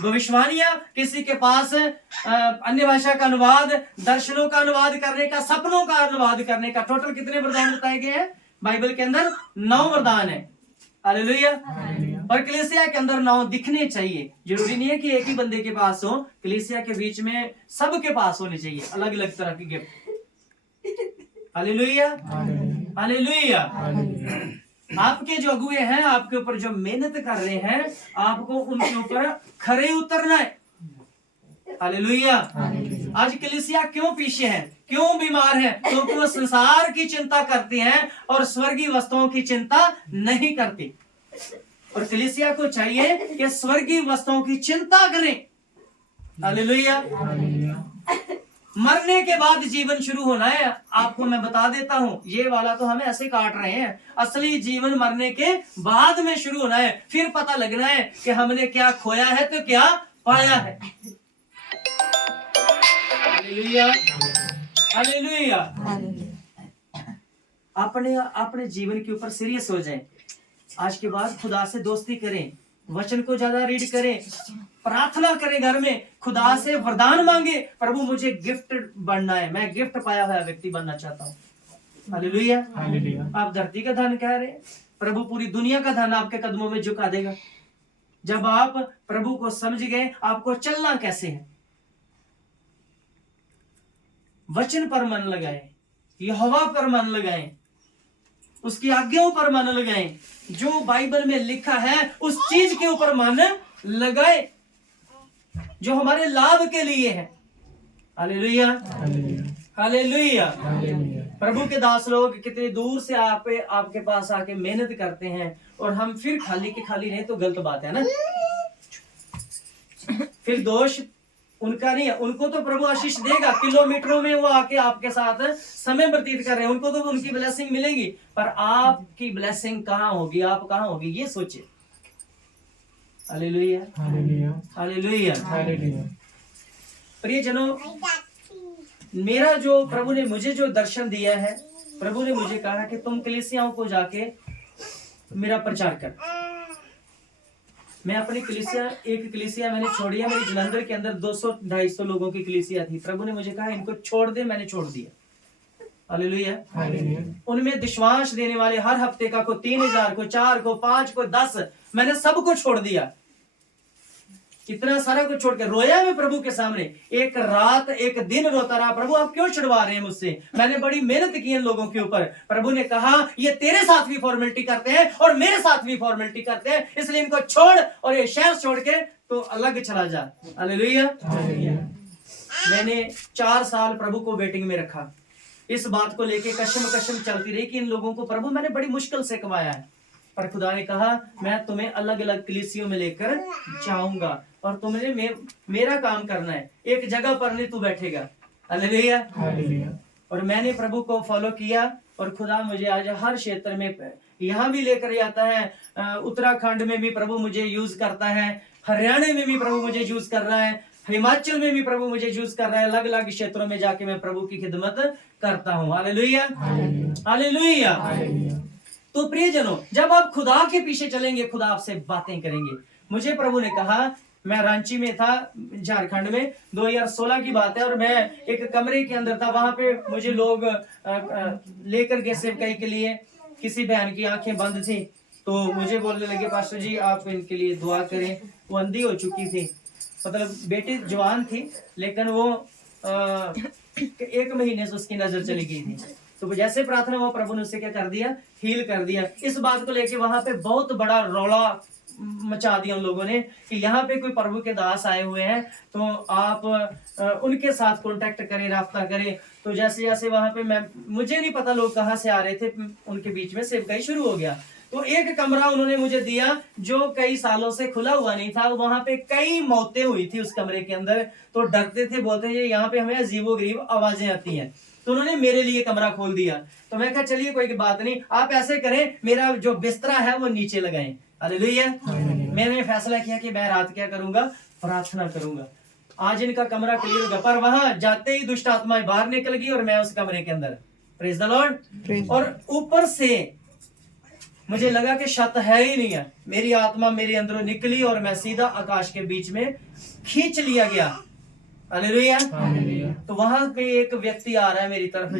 भविष्यवाणियां, किसी के पास अन्य भाषा का अनुवाद, दर्शनों का अनुवाद करने का, सपनों का अनुवाद करने का। टोटल कितने वरदान बताए गए हैं? बाइबल के अंदर 9 वरदान है। हालेलुया। और कलीसिया के अंदर 9 दिखने चाहिए। जरूरी नहीं है कि एक ही बंदे के पास हो, कलीसिया के बीच में सबके पास होने चाहिए अलग अलग तरह की गिफ्ट। Hallelujah, hallelujah. आपके जो अगुए हैं, आपके ऊपर जो मेहनत कर रहे हैं, आपको उनके ऊपर खरे उतरना है। हालेलुया। आज कलीसिया क्यों पीछे है, क्यों बीमार है? क्योंकि वो संसार की चिंता करती हैं और स्वर्गीय वस्तुओं की चिंता नहीं करती। और कलीसिया को चाहिए कि स्वर्गीय वस्तुओं की चिंता करें। हालेलुया। मरने के बाद जीवन शुरू होना है। आपको मैं बता देता हूं, ये वाला तो हमें ऐसे काट रहे हैं, असली जीवन मरने के बाद में शुरू होना है। फिर पता लगना है कि हमने क्या खोया है तो क्या पाया है। Hallelujah, hallelujah. अपने जीवन के ऊपर सीरियस हो जाएं। आज के बाद खुदा से दोस्ती करें, वचन को ज्यादा रीड करें, प्रार्थना करें, घर में खुदा से वरदान मांगे। प्रभु मुझे गिफ्ट बनना है, मैं गिफ्ट पाया हुआ व्यक्ति बनना चाहता हूँ। हालेलुया। आप धरती का धन कह रहे हैं, प्रभु पूरी दुनिया का धन आपके कदमों में झुका देगा। जब आप प्रभु को समझ गए आपको चलना कैसे है। वचन पर मन लगाएं, यहोवा पर मन लगाएं, उसकी आज्ञाओं पर मन लगाएं। जो बाइबल में लिखा है उस चीज के ऊपर मन लगाए जो हमारे लाभ के लिए है। Hallelujah, hallelujah. प्रभु के दास लोग कितने दूर से आपके पास आके मेहनत करते हैं और हम फिर खाली के खाली रहे तो गलत बात है ना। फिर दोष उनका नहीं है, उनको तो प्रभु आशीष देगा। किलोमीटरों में वो आके आपके साथ समय व्यतीत कर रहे हैं, उनको तो उनकी ब्लेसिंग मिलेगी। पर आपकी ब्लेसिंग कहाँ होगी, आप कहाँ होगी, ये सोचिए। Hallelujah, hallelujah, hallelujah. प्रियजनों, मेरा जो प्रभु ने मुझे जो दर्शन दिया है, प्रभु ने मुझे कहा कि तुम कलीसियाओं को जाके मेरा प्रचार कर। मैं अपनी एक कलीसिया मैंने छोड़ी है। मेरी जलंधर के अंदर 200-250 लोगों की कलीसिया थी। प्रभु ने मुझे कहा इनको छोड़ दे, मैंने छोड़ दिया। हालेलुया। उनमें विश्वास देने वाले हर हफ्ते का को 3000 को 4 को 5 को 10 मैंने सबको छोड़ दिया। इतना सारा कुछ छोड़ के रोया मैं प्रभु के सामने। एक रात एक दिन रोता रहा, प्रभु आप क्यों छुड़वा रहे हैं मुझसे, मैंने बड़ी मेहनत की इन लोगों के ऊपर। प्रभु ने कहा ये तेरे साथ भी फॉर्मेलिटी करते हैं और मेरे साथ भी फॉर्मेलिटी करते हैं, इसलिए इनको छोड़ और ये शहर छोड़ के तो अलग चला जा। हालेलुया। मैंने 4 साल प्रभु को वेटिंग में रखा। इस बात को लेके कशम चलती रही कि इन लोगों को प्रभु मैंने बड़ी मुश्किल से कमाया है। पर खुदा ने कहा मैं तुम्हें अलग अलग कलीसियों में लेकर जाऊंगा और तुमने मेरा काम करना है, एक जगह पर नहीं तू बैठेगा। हालेलुया। और मैंने प्रभु को फॉलो किया और खुदा मुझे आज हर क्षेत्र में यहाँ भी लेकर जाता है। उत्तराखंड में भी प्रभु मुझे यूज करता है, हरियाणा में भी प्रभु मुझे यूज कर रहा है, हिमाचल में भी प्रभु मुझे यूज कर रहा है। अलग अलग क्षेत्रों में जाके मैं प्रभु की खिदमत करता हूँ। Hallelujah, hallelujah. तो प्रियजनों, जब आप खुदा के पीछे चलेंगे खुदा आपसे बातें करेंगे। मुझे प्रभु ने कहा, मैं रांची में था झारखंड में, 2016 की बात है, और मैं एक कमरे के अंदर था। वहां पे मुझे लोग लेकर गए सेवकाई के लिए। किसी बहन की आंखें बंद थी तो मुझे बोलने लगे पास्टर जी आप इनके लिए दुआ करें। वो अंधी हो चुकी थी, मतलब बेटी जवान थी लेकिन वो 1 महीने से उसकी नजर चली गई थी। तो जैसे प्रार्थना हुआ प्रभु ने उससे क्या कर दिया, हील कर दिया। इस बात को लेके वहां पे बहुत बड़ा रौला मचा दिया उन लोगों ने कि यहाँ पे कोई प्रभु के दास आए हुए हैं तो आप उनके साथ कांटेक्ट करें, राब्ता करें। तो जैसे जैसे वहां पे मुझे नहीं पता लोग कहाँ से आ रहे थे, उनके बीच में सेवकाई शुरू हो गया। तो एक कमरा उन्होंने मुझे दिया जो कई सालों से खुला हुआ नहीं था। वहां पे कई मौतें हुई थी उस कमरे के अंदर, तो डरते थे, बोलते थे यहाँ पे हमें अजीबोगरीब आवाजें आती हैं। तो उन्होंने मेरे लिए कमरा खोल दिया। तो मैं कहा चलिए कोई बात नहीं, आप ऐसे करें मेरा जो बिस्तरा है वो नीचे लगाएं। हालेलुया। मैंने फैसला किया कि मैं रात क्या करूंगा, प्रार्थना करूंगा। आज इनका कमरा क्लियर होगा। पर वहां जाते ही दुष्ट आत्माएं बाहर निकल गई और मैं उस कमरे के अंदर। Praise the Lord. और ऊपर से मुझे लगा कि छत है ही नहीं है, मेरी आत्मा मेरे अंदरों निकली और मैं सीधा आकाश के बीच में खींच लिया गया। हालेलुया। तो वहां पे एक व्यक्ति आ रहा है मेरी तरफ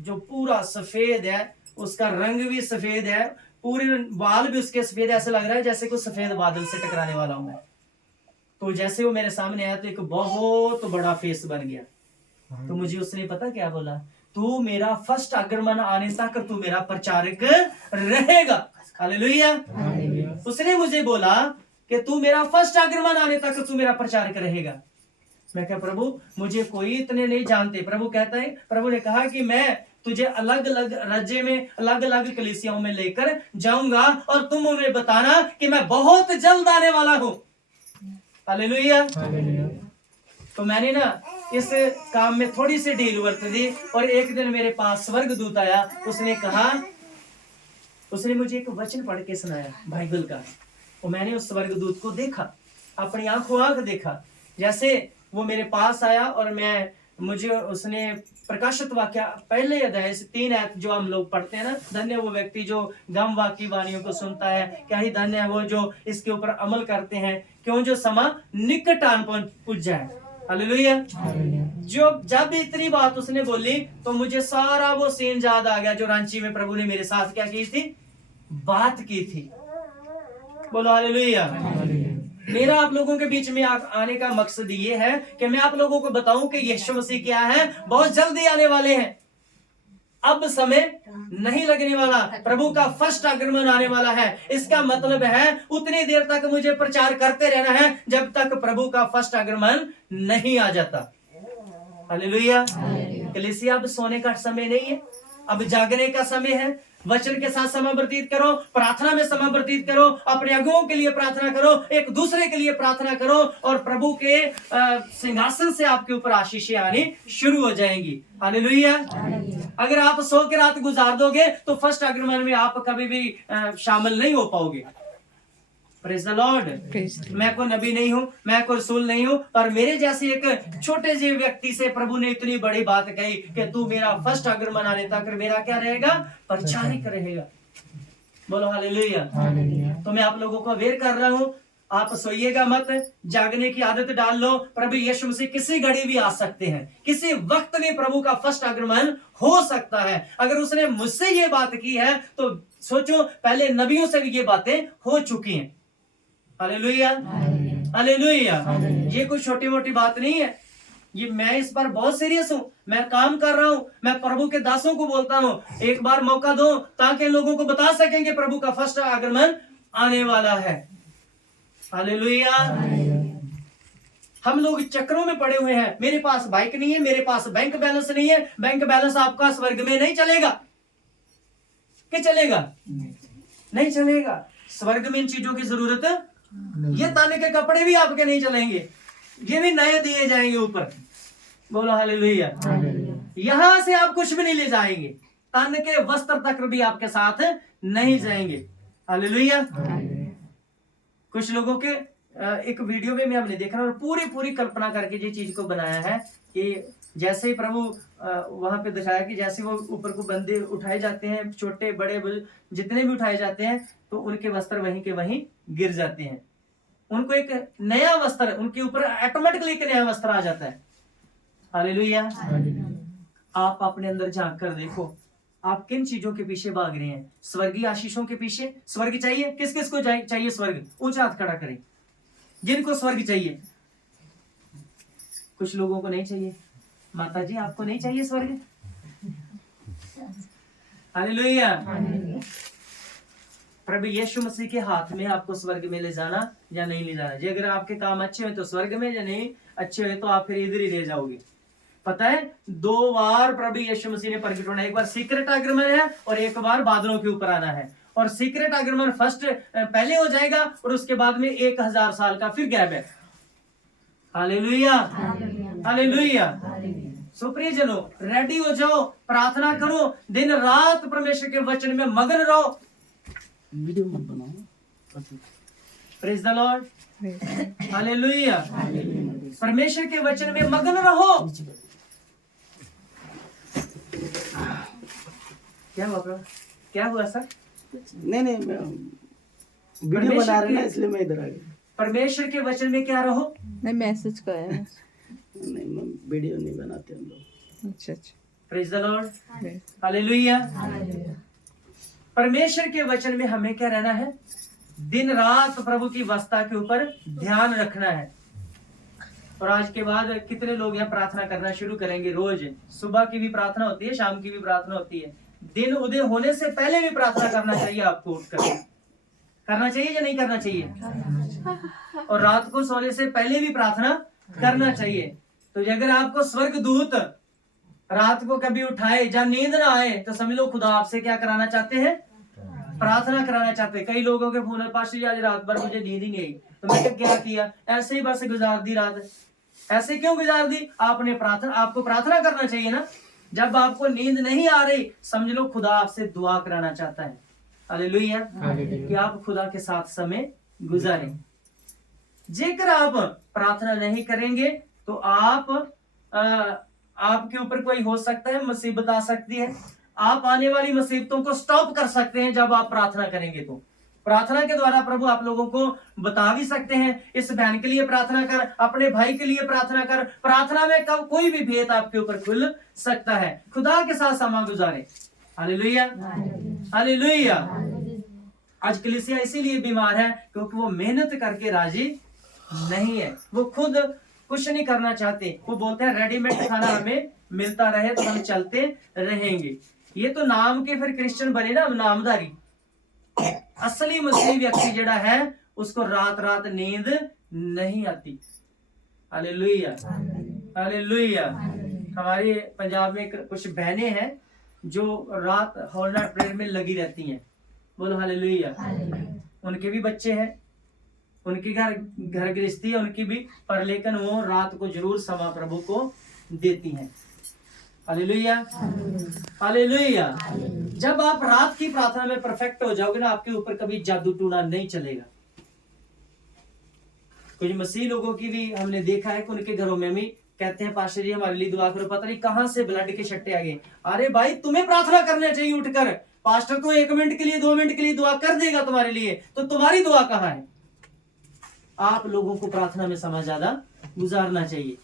जो पूरा सफेद है, उसका रंग भी सफेद है, पूरे बाल भी उसके सफेद, ऐसे लग रहा है जैसे कोई सफेद बादल से टकराने वाला हूं मैं। तो जैसे वो मेरे सामने आया तो एक बहुत बड़ा फेस बन गया। तो मुझे उसने पता क्या बोला, तू मेरा फर्स्ट आगमन आने तक तू मेरा प्रचारक रहेगा। हालेलुया। उसने मुझे बोला कि तू मेरा फर्स्ट आगमन आने तक तू मेरा प्रचारक रहेगा। मैं कहा प्रभु मुझे कोई इतने नहीं जानते। प्रभु कहता है, प्रभु ने कहा कि मैं तुझे अलग अलग राज्य में अलग अलग कलीसियाओं में लेकर जाऊंगा और तुम उन्हें बताना कि मैं बहुत जल्द आने वाला हूं। हालेलुया। तो मैंने ना इस काम में थोड़ी सी ढील बरत दी और एक दिन मेरे पास स्वर्गदूत आया। उसने कहा, उसने मुझे एक वचन पढ़ के सुनाया बाइबल का, और मैंने उस स्वर्गदूत को देखा, अपनी आंखों आंख देखा। जैसे वो मेरे पास आया और मुझे उसने प्रकाशित वाक्य पहले अध्याय से 3 आयत जो हम लोग पढ़ते हैं ना, धन्य वो व्यक्ति जो गम वाक्य वाणियों को सुनता है, क्या ही धन्य है वो जो इसके ऊपर अमल करते हैं, क्यों जो समा निकट आन पहुंच जाए। हालेलुया। जो जब इतनी बात उसने बोली तो मुझे सारा वो सीन याद आ गया जो रांची में प्रभु ने मेरे साथ क्या की थी, बात की थी। बोलो हालेलुया। मेरा आप लोगों के बीच में आने का मकसद ये है कि मैं आप लोगों को बताऊं कि यीशु मसीह क्या है, बहुत जल्दी आने वाले हैं। अब समय नहीं लगने वाला, प्रभु का फर्स्ट आगमन आने वाला है। इसका मतलब है उतनी देर तक मुझे प्रचार करते रहना है जब तक प्रभु का फर्स्ट आगमन नहीं आ जाता। हालेलुया। कलीसिया अब सोने का समय नहीं है, अब जागने का समय है। वचन के साथ समय व्यतीत करो, प्रार्थना में समय व्यतीत करो, अपने अगुओं के लिए प्रार्थना करो, एक दूसरे के लिए प्रार्थना करो, और प्रभु के सिंहासन से आपके ऊपर आशीषें आनी शुरू हो जाएंगी। हालेलुया। अगर आप सो के रात गुजार दोगे तो फर्स्ट आगमन में आप कभी भी शामिल नहीं हो पाओगे। Praise the Lord. मैं कोई नबी नहीं हूं, मैं कोई रसूल नहीं हूं, पर मेरे जैसे एक छोटे से व्यक्ति से प्रभु ने इतनी बड़ी बात कही कि तू मेरा फर्स्ट आगमन आने तक मेरा क्या रहेगा, प्रचारक रहेगा। बोलो हालेलुया। तो मैं आप लोगों को अवेयर कर रहा हूं, आप सोइएगा मत, जागने की आदत डाल लो। प्रभु यीशु मसीह किसी घड़ी भी आ सकते हैं, किसी वक्त में प्रभु का फर्स्ट आगमन हो सकता है। अगर उसने मुझसे ये बात की है तो सोचो पहले नबियों से भी ये बातें हो चुकी हैं। हालेलुया। हालेलुया। ये कोई छोटी मोटी बात नहीं है, ये मैं इस पर बहुत सीरियस हूं। मैं काम कर रहा हूं, मैं प्रभु के दासों को बोलता हूं एक बार मौका दो ताकि लोगों को बता सकेंगे प्रभु का फर्स्ट आगमन आने वाला है। हालेलुया। हम लोग चक्रों में पड़े हुए हैं, मेरे पास बाइक नहीं है, मेरे पास बैंक बैलेंस नहीं है। बैंक बैलेंस आपका स्वर्ग में नहीं चलेगा, क्या चलेगा? नहीं चलेगा। स्वर्ग में इन चीजों की जरूरत, ये ताने के कपड़े भी आपके नहीं चलेंगे, ये भी नए दिए जाएंगे ऊपर। बोलो हालेलुया। यहां से आप कुछ भी नहीं ले जाएंगे, तन के वस्त्र तक भी आपके साथ नहीं जाएंगे। हालेलुया। कुछ लोगों के एक वीडियो में हमने देखा और पूरी कल्पना करके ये चीज को बनाया है कि जैसे ही प्रभु वहां पे दिखाया कि जैसे वो ऊपर को बंदे उठाए जाते हैं, छोटे बड़े जितने भी उठाए जाते हैं, तो उनके वस्त्र वहीं के वहीं गिर जाते हैं। उनको एक नया वस्त्र, उनके ऊपर ऑटोमेटिकली एक नया वस्त्र आ जाता है। हालेलुया। आप अपने अंदर झांक कर देखो, आप किन चीजों के पीछे भाग रहे हैं? स्वर्गीय आशीषों के पीछे। स्वर्ग चाहिए किस किस को चाहिए स्वर्ग? ऊंचा हाथ खड़ा करें जिनको स्वर्ग चाहिए। कुछ लोगों को नहीं चाहिए। माता जी आपको नहीं चाहिए स्वर्ग? हालेलुया। प्रभु यीशु मसीह के हाथ में आपको स्वर्ग में ले जाना या नहीं ले जाना। जी अगर आपके काम अच्छे हुए तो स्वर्ग में, या नहीं अच्छे हुए तो आप फिर इधर ही रह जाओगे। पता है 2 बार प्रभु यीशु मसीह ने प्रकट होना, एक बार सीक्रेट आगमन है और एक बार बादलों के ऊपर आना है। और सीक्रेट आगमन फर्स्ट पहले हो जाएगा और उसके बाद में 1000 साल का फिर गैप है। हालेलुया। हालेलुया। सो प्रियजनों रेडी हो जाओ, प्रार्थना करो, दिन रात परमेश्वर के वचन में मगन रहो। वीडियो मत बनाओ। Praise the Lord. हालेलुया। परमेश्वर के वचन में मगन रहो। क्या हुआ? क्या हुआ सर? नहीं वीडियो बना रहे ना इसलिए मैं इधर आ गया। परमेश्वर के वचन में क्या रहो? नहीं मैसेज का है। नहीं वीडियो नहीं बनाते हम लोग। अच्छा। Praise the Lord. हालेलुया। परमेश्वर के वचन में हमें क्या रहना है? दिन रात प्रभु की वस्ता के ऊपर ध्यान रखना है। और आज के बाद कितने लोग यहाँ प्रार्थना करना शुरू करेंगे? रोज सुबह की भी प्रार्थना होती है, शाम की भी प्रार्थना होती है। दिन उदय होने से पहले भी प्रार्थना करना चाहिए आपको, उठकर करना चाहिए या नहीं करना चाहिए? और रात को सोने से पहले भी प्रार्थना करना चाहिए। तो अगर आपको स्वर्गदूत रात को कभी उठाए जहाँ नींद ना आए तो समझ लो खुदा आपसे क्या कराना चाहते हैं? प्रार्थना कराना चाहते हैं। कई लोगों के फोन, पास्टर जी आज रात भर मुझे नींद ही नहीं आई, तो मैंने क्या किया? ऐसे ही बस गुजार दी रात। ऐसे क्यों गुजार दी? आपको प्रार्थना करना चाहिए ना। जब आपको नींद नहीं आ रही, समझ लो खुदा आपसे दुआ कराना चाहता है। हालेलुया, कि आप खुदा के साथ समय गुजारें। जेकर आप प्रार्थना नहीं करेंगे तो आपके ऊपर कोई हो सकता है मुसीबत आ सकती है। आप आने वाली मुसीबतों को स्टॉप कर सकते हैं जब आप प्रार्थना करेंगे। तो प्रार्थना के द्वारा प्रभु आप लोगों को बता भी सकते हैं, इस बहन के लिए प्रार्थना कर, अपने भाई के लिए प्रार्थना कर। प्रार्थना में कब कोई भी भेद आपके ऊपर खुल सकता है। खुदा के साथ समय गुजारें। Hallelujah, hallelujah. आज कलीसिया इसीलिए बीमार है क्योंकि वो मेहनत करके राजी नहीं है। वो खुद कुछ नहीं करना चाहते। वो बोलते हैं रेडीमेड खाना हमें मिलता रहे तो हम चलते रहेंगे। ये तो नाम के फिर क्रिश्चियन बने ना, नामधारी। असली मसीह व्यक्ति जड़ा है उसको रात रात नींद नहीं आती। Hallelujah, hallelujah. हमारे पंजाब में कुछ बहनें हैं जो रात होल नाइट प्रेयर में लगी रहती हैं। बोलो हालेलुया। उनके भी बच्चे हैं, उनकी घर गृहस्थी है उनकी भी, पर लेकिन वो रात को जरूर समा प्रभु को देती हैं। Hallelujah, hallelujah. जब आप रात की प्रार्थना में परफेक्ट हो जाओगे ना, आपके ऊपर कभी जादू टूना नहीं चलेगा। कुछ मसीह लोगों की भी हमने देखा है कि उनके घरों में भी कहते हैं पास्टर जी हमारे लिए दुआ करो, पता नहीं कहां से ब्लड के छट्टे आ गए। अरे भाई, तुम्हें प्रार्थना करना चाहिए उठकर। पास्टर तो 1 मिनट के लिए 2 मिनट के लिए दुआ कर देगा तुम्हारे लिए, तो तुम्हारी दुआ कहां है? आप लोगों को प्रार्थना में समय ज्यादा गुजारना चाहिए।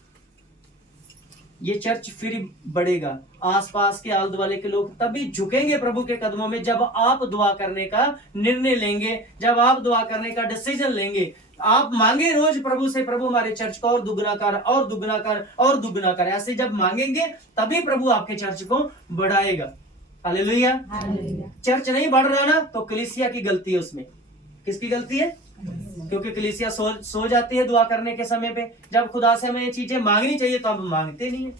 ये चर्च फिर बढ़ेगा। आसपास के आल दुआले के लोग तभी झुकेंगे प्रभु के कदमों में जब आप दुआ करने का निर्णय लेंगे, जब आप दुआ करने का डिसीजन लेंगे। आप मांगे रोज प्रभु से, प्रभु हमारे चर्च को और दुगना कर, और दुगना कर, और दुगना कर। ऐसे जब मांगेंगे तभी प्रभु आपके चर्च को बढ़ाएगा। हालेलुया। चर्च नहीं बढ़ रहा ना तो कलीसिया की गलती है। उसमें किसकी गलती है? क्योंकि कलीसिया सो जाती है दुआ करने के समय पे। जब खुदा से हमें ये चीजें मांगनी चाहिए तो हम मांगते नहीं है।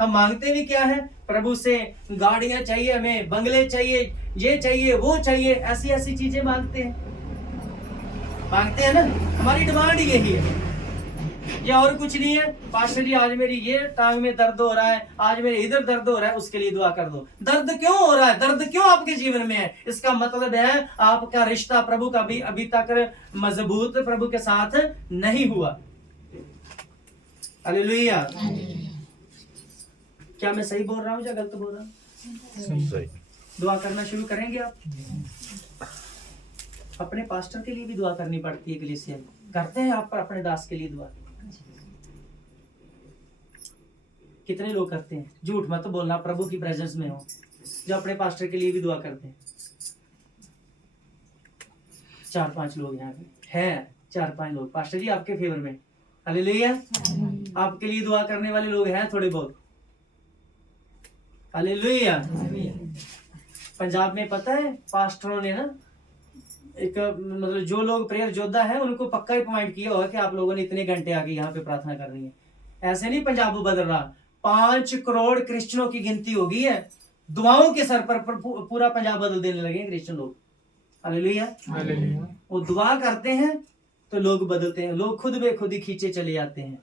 हम मांगते भी क्या है? प्रभु से गाड़ियां चाहिए, हमें बंगले चाहिए, ये चाहिए, वो चाहिए, ऐसी ऐसी चीजें मांगते हैं ना। हमारी डिमांड यही है, ये और कुछ नहीं है। पास्टर जी आज मेरी ये टांग में दर्द हो रहा है, आज मेरे इधर दर्द हो रहा है, उसके लिए दुआ कर दो। दर्द क्यों हो रहा है? दर्द क्यों आपके जीवन में है? इसका मतलब है आपका रिश्ता प्रभु का भी अभी तक मजबूत प्रभु के साथ नहीं हुआ। हालेलुया। क्या मैं सही बोल रहा हूँ या गलत बोल रहा हूँ? दुआ करना शुरू करेंगे आप। अपने पास्टर के लिए भी दुआ करनी पड़ती है। कलीसिया करते हैं आप पर अपने दास के लिए दुआ? कितने लोग करते हैं? झूठ मत बोलना, प्रभु की प्रेजेंस में हो, जो अपने पास्टर के लिए भी दुआ करते हैं। 4-5 लोग यहाँ पे हैं, 4-5 लोग पास्टर जी आपके फेवर में। हालेलुया। आपके लिए दुआ करने वाले लोग हैं थोड़े बहुत। हालेलुया। पंजाब में पता है पास्टरों ने ना एक मतलब जो लोग प्रेयर योद्धा है उनको पक्का ही पॉइंट किया होगा कि आप लोगों ने इतने घंटे आके यहाँ पे प्रार्थना करनी है। ऐसे नहीं पंजाब बदल रहा। 5 करोड़ क्रिश्चियनों की गिनती हो गई है। दुआओं के सर पर पूरा पंजाब बदल देने लगे क्रिश्चियन लोग। हालेलुया। वो दुआ करते हैं तो लोग बदलते हैं, लोग खुद बे खुद ही खींचे चले जाते हैं।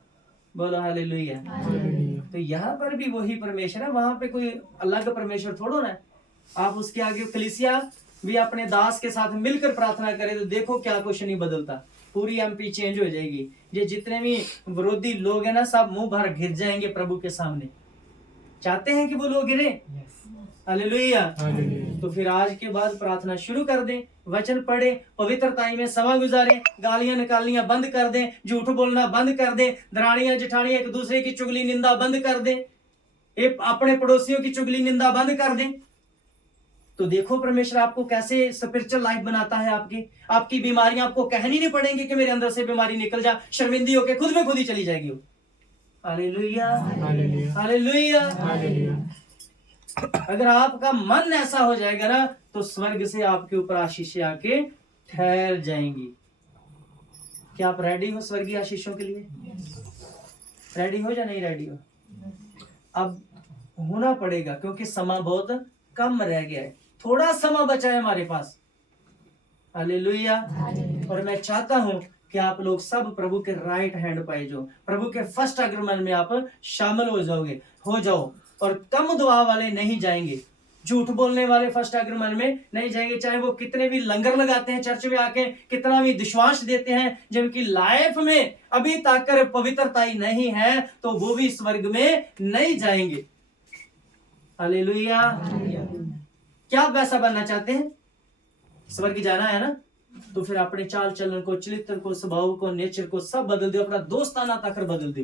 बोलो हालेलुया। तो यहाँ पर भी वही परमेश्वर है, वहां पे कोई अलग परमेश्वर थोड़ा ना। आप उसके आगे कलीसिया भी अपने दास के साथ मिलकर प्रार्थना करे तो देखो क्या कुछ नहीं बदलता। पूरी एमपी चेंज हो जाएगी। ये जितने भी विरोधी लोग हैं ना सब मुंह भर गिर जाएंगे प्रभु के सामने। चाहते हैं कि वो लोग गिरे? हालेलुया। तो फिर आज के बाद प्रार्थना शुरू कर दें, वचन पढ़े, पवित्रताई में समय गुजारें, गालियां निकालनियां बंद कर दें, झूठ बोलना बंद कर दें, दरानियां जेठानियां एक दूसरे की चुगली निंदा बंद कर दें, अपने पड़ोसियों की चुगली निंदा बंद कर दें। तो देखो परमेश्वर आपको कैसे स्पिरिचुअल लाइफ बनाता है। आपकी बीमारियां आपको कहनी नहीं पड़ेंगी कि मेरे अंदर से बीमारी निकल जा, शर्मिंदी होके खुद में खुद ही चली जाएगी वो। Hallelujah, hallelujah. अगर आपका मन ऐसा हो जाएगा ना, तो स्वर्ग से आपके ऊपर आशीषें आके ठहर जाएंगी। क्या आप रेडी हो स्वर्गीय आशीषों के लिए? रेडी हो या नहीं रेडी हो? अब होना पड़ेगा, क्योंकि समय बहुत कम रह गया है, थोड़ा समय बचा है हमारे पास। हालेलुया। और मैं चाहता हूं कि आप लोग सब प्रभु के राइट हैंड पाए, जो प्रभु के फर्स्ट आगमन में आप शामिल हो जाओ। और कम दुआ वाले नहीं जाएंगे, झूठ बोलने वाले फर्स्ट आगमन में नहीं जाएंगे। चाहे वो कितने भी लंगर लगाते हैं चर्च में आके, कितना भी विश्वास देते हैं, जिनकी लाइफ में अभी तक पवित्रता ही नहीं है, तो वो भी स्वर्ग में नहीं जाएंगे। हालेलुया। क्या आप वैसा बनना चाहते हैं? स्वर्ग जाना है ना, तो फिर अपने चाल चलन को, चरित्र को, स्वभाव को, नेचर को सब बदल दो। अपना दोस्ताना ताकर बदल दो,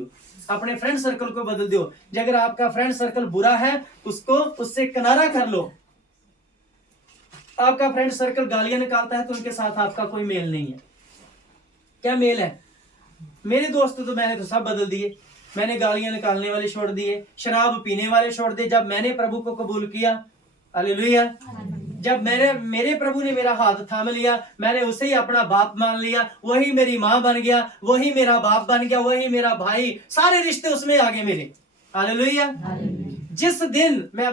अपने फ्रेंड सर्कल को बदल दो। अगर आपका फ्रेंड सर्कल बुरा है, उससे किनारा कर लो। आपका फ्रेंड सर्कल गालियां निकालता है, तो उनके साथ आपका कोई मेल नहीं है। क्या मेल है? मेरे दोस्त तो मैंने तो सब बदल दिए। मैंने गालियां निकालने वाले छोड़ दिए, शराब पीने वाले छोड़ दिए, जब मैंने प्रभु को कबूल किया। हालेलुया। जब मेरे प्रभु ने मेरा हाथ थाम लिया, मैंने उसे ही अपना बाप मान लिया, वही मेरी माँ बन गया, वही मेरा बाप बन गया, वही मेरा भाई, सारे रिश्ते उसमें आ गए मेरे। हालेलुया। जिस दिन मैं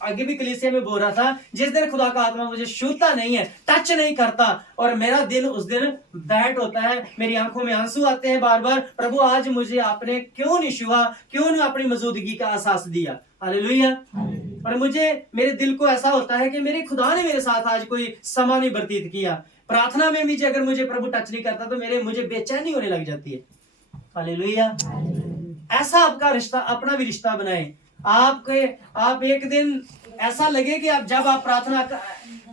आगे भी कलीसिया में बोल रहा था, जिस दिन खुदा का आत्मा मुझे छूता नहीं है, टच नहीं करता, और मेरा दिल उस दिन बैठ होता है, मेरी आंखों में आंसू आते हैं बार बार, प्रभु आज मुझे आपने क्यों नहीं छुआ, क्यों नहीं अपनी मौजूदगी का एहसास दिया। हालेलुया। और मेरे दिल को ऐसा होता है कि मेरे खुदा ने मेरे साथ आज कोई समय नहीं व्यतीत किया। प्रार्थना में भी अगर मुझे प्रभु टच नहीं करता, तो मुझे बेचैनी होने लग जाती है। हालेलुया। ऐसा आपका रिश्ता, अपना भी रिश्ता बनाए। आप एक दिन ऐसा लगे कि जब आप प्रार्थना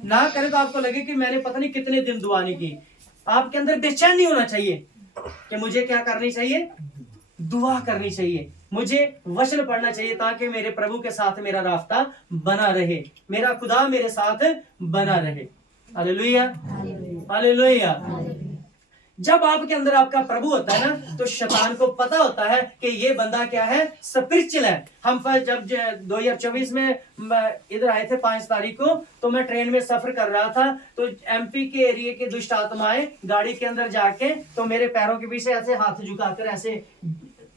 ना करें, तो आपको लगे कि मैंने पता नहीं कितने दिन दुआ नहीं की। आपके अंदर बेचैनी होना चाहिए कि मुझे क्या करनी चाहिए? दुआ करनी चाहिए, मुझे वचन पढ़ना चाहिए, ताकि मेरे प्रभु के साथ मेरा रास्ता बना रहे, मेरा खुदा मेरे साथ बना रहे। Hallelujah, hallelujah. जब आपके अंदर आपका प्रभु होता है ना, तो शैतान को पता होता है कि ये बंदा क्या है, स्पिरिचुअल है। हम जब 2024 में इधर आए थे 5 तारीख को, तो मैं ट्रेन में सफर कर रहा था, तो एमपी के एरिया के दुष्ट आत्माएं गाड़ी के अंदर जाके, तो मेरे पैरों के पीछे ऐसे हाथ झुकाकर, ऐसे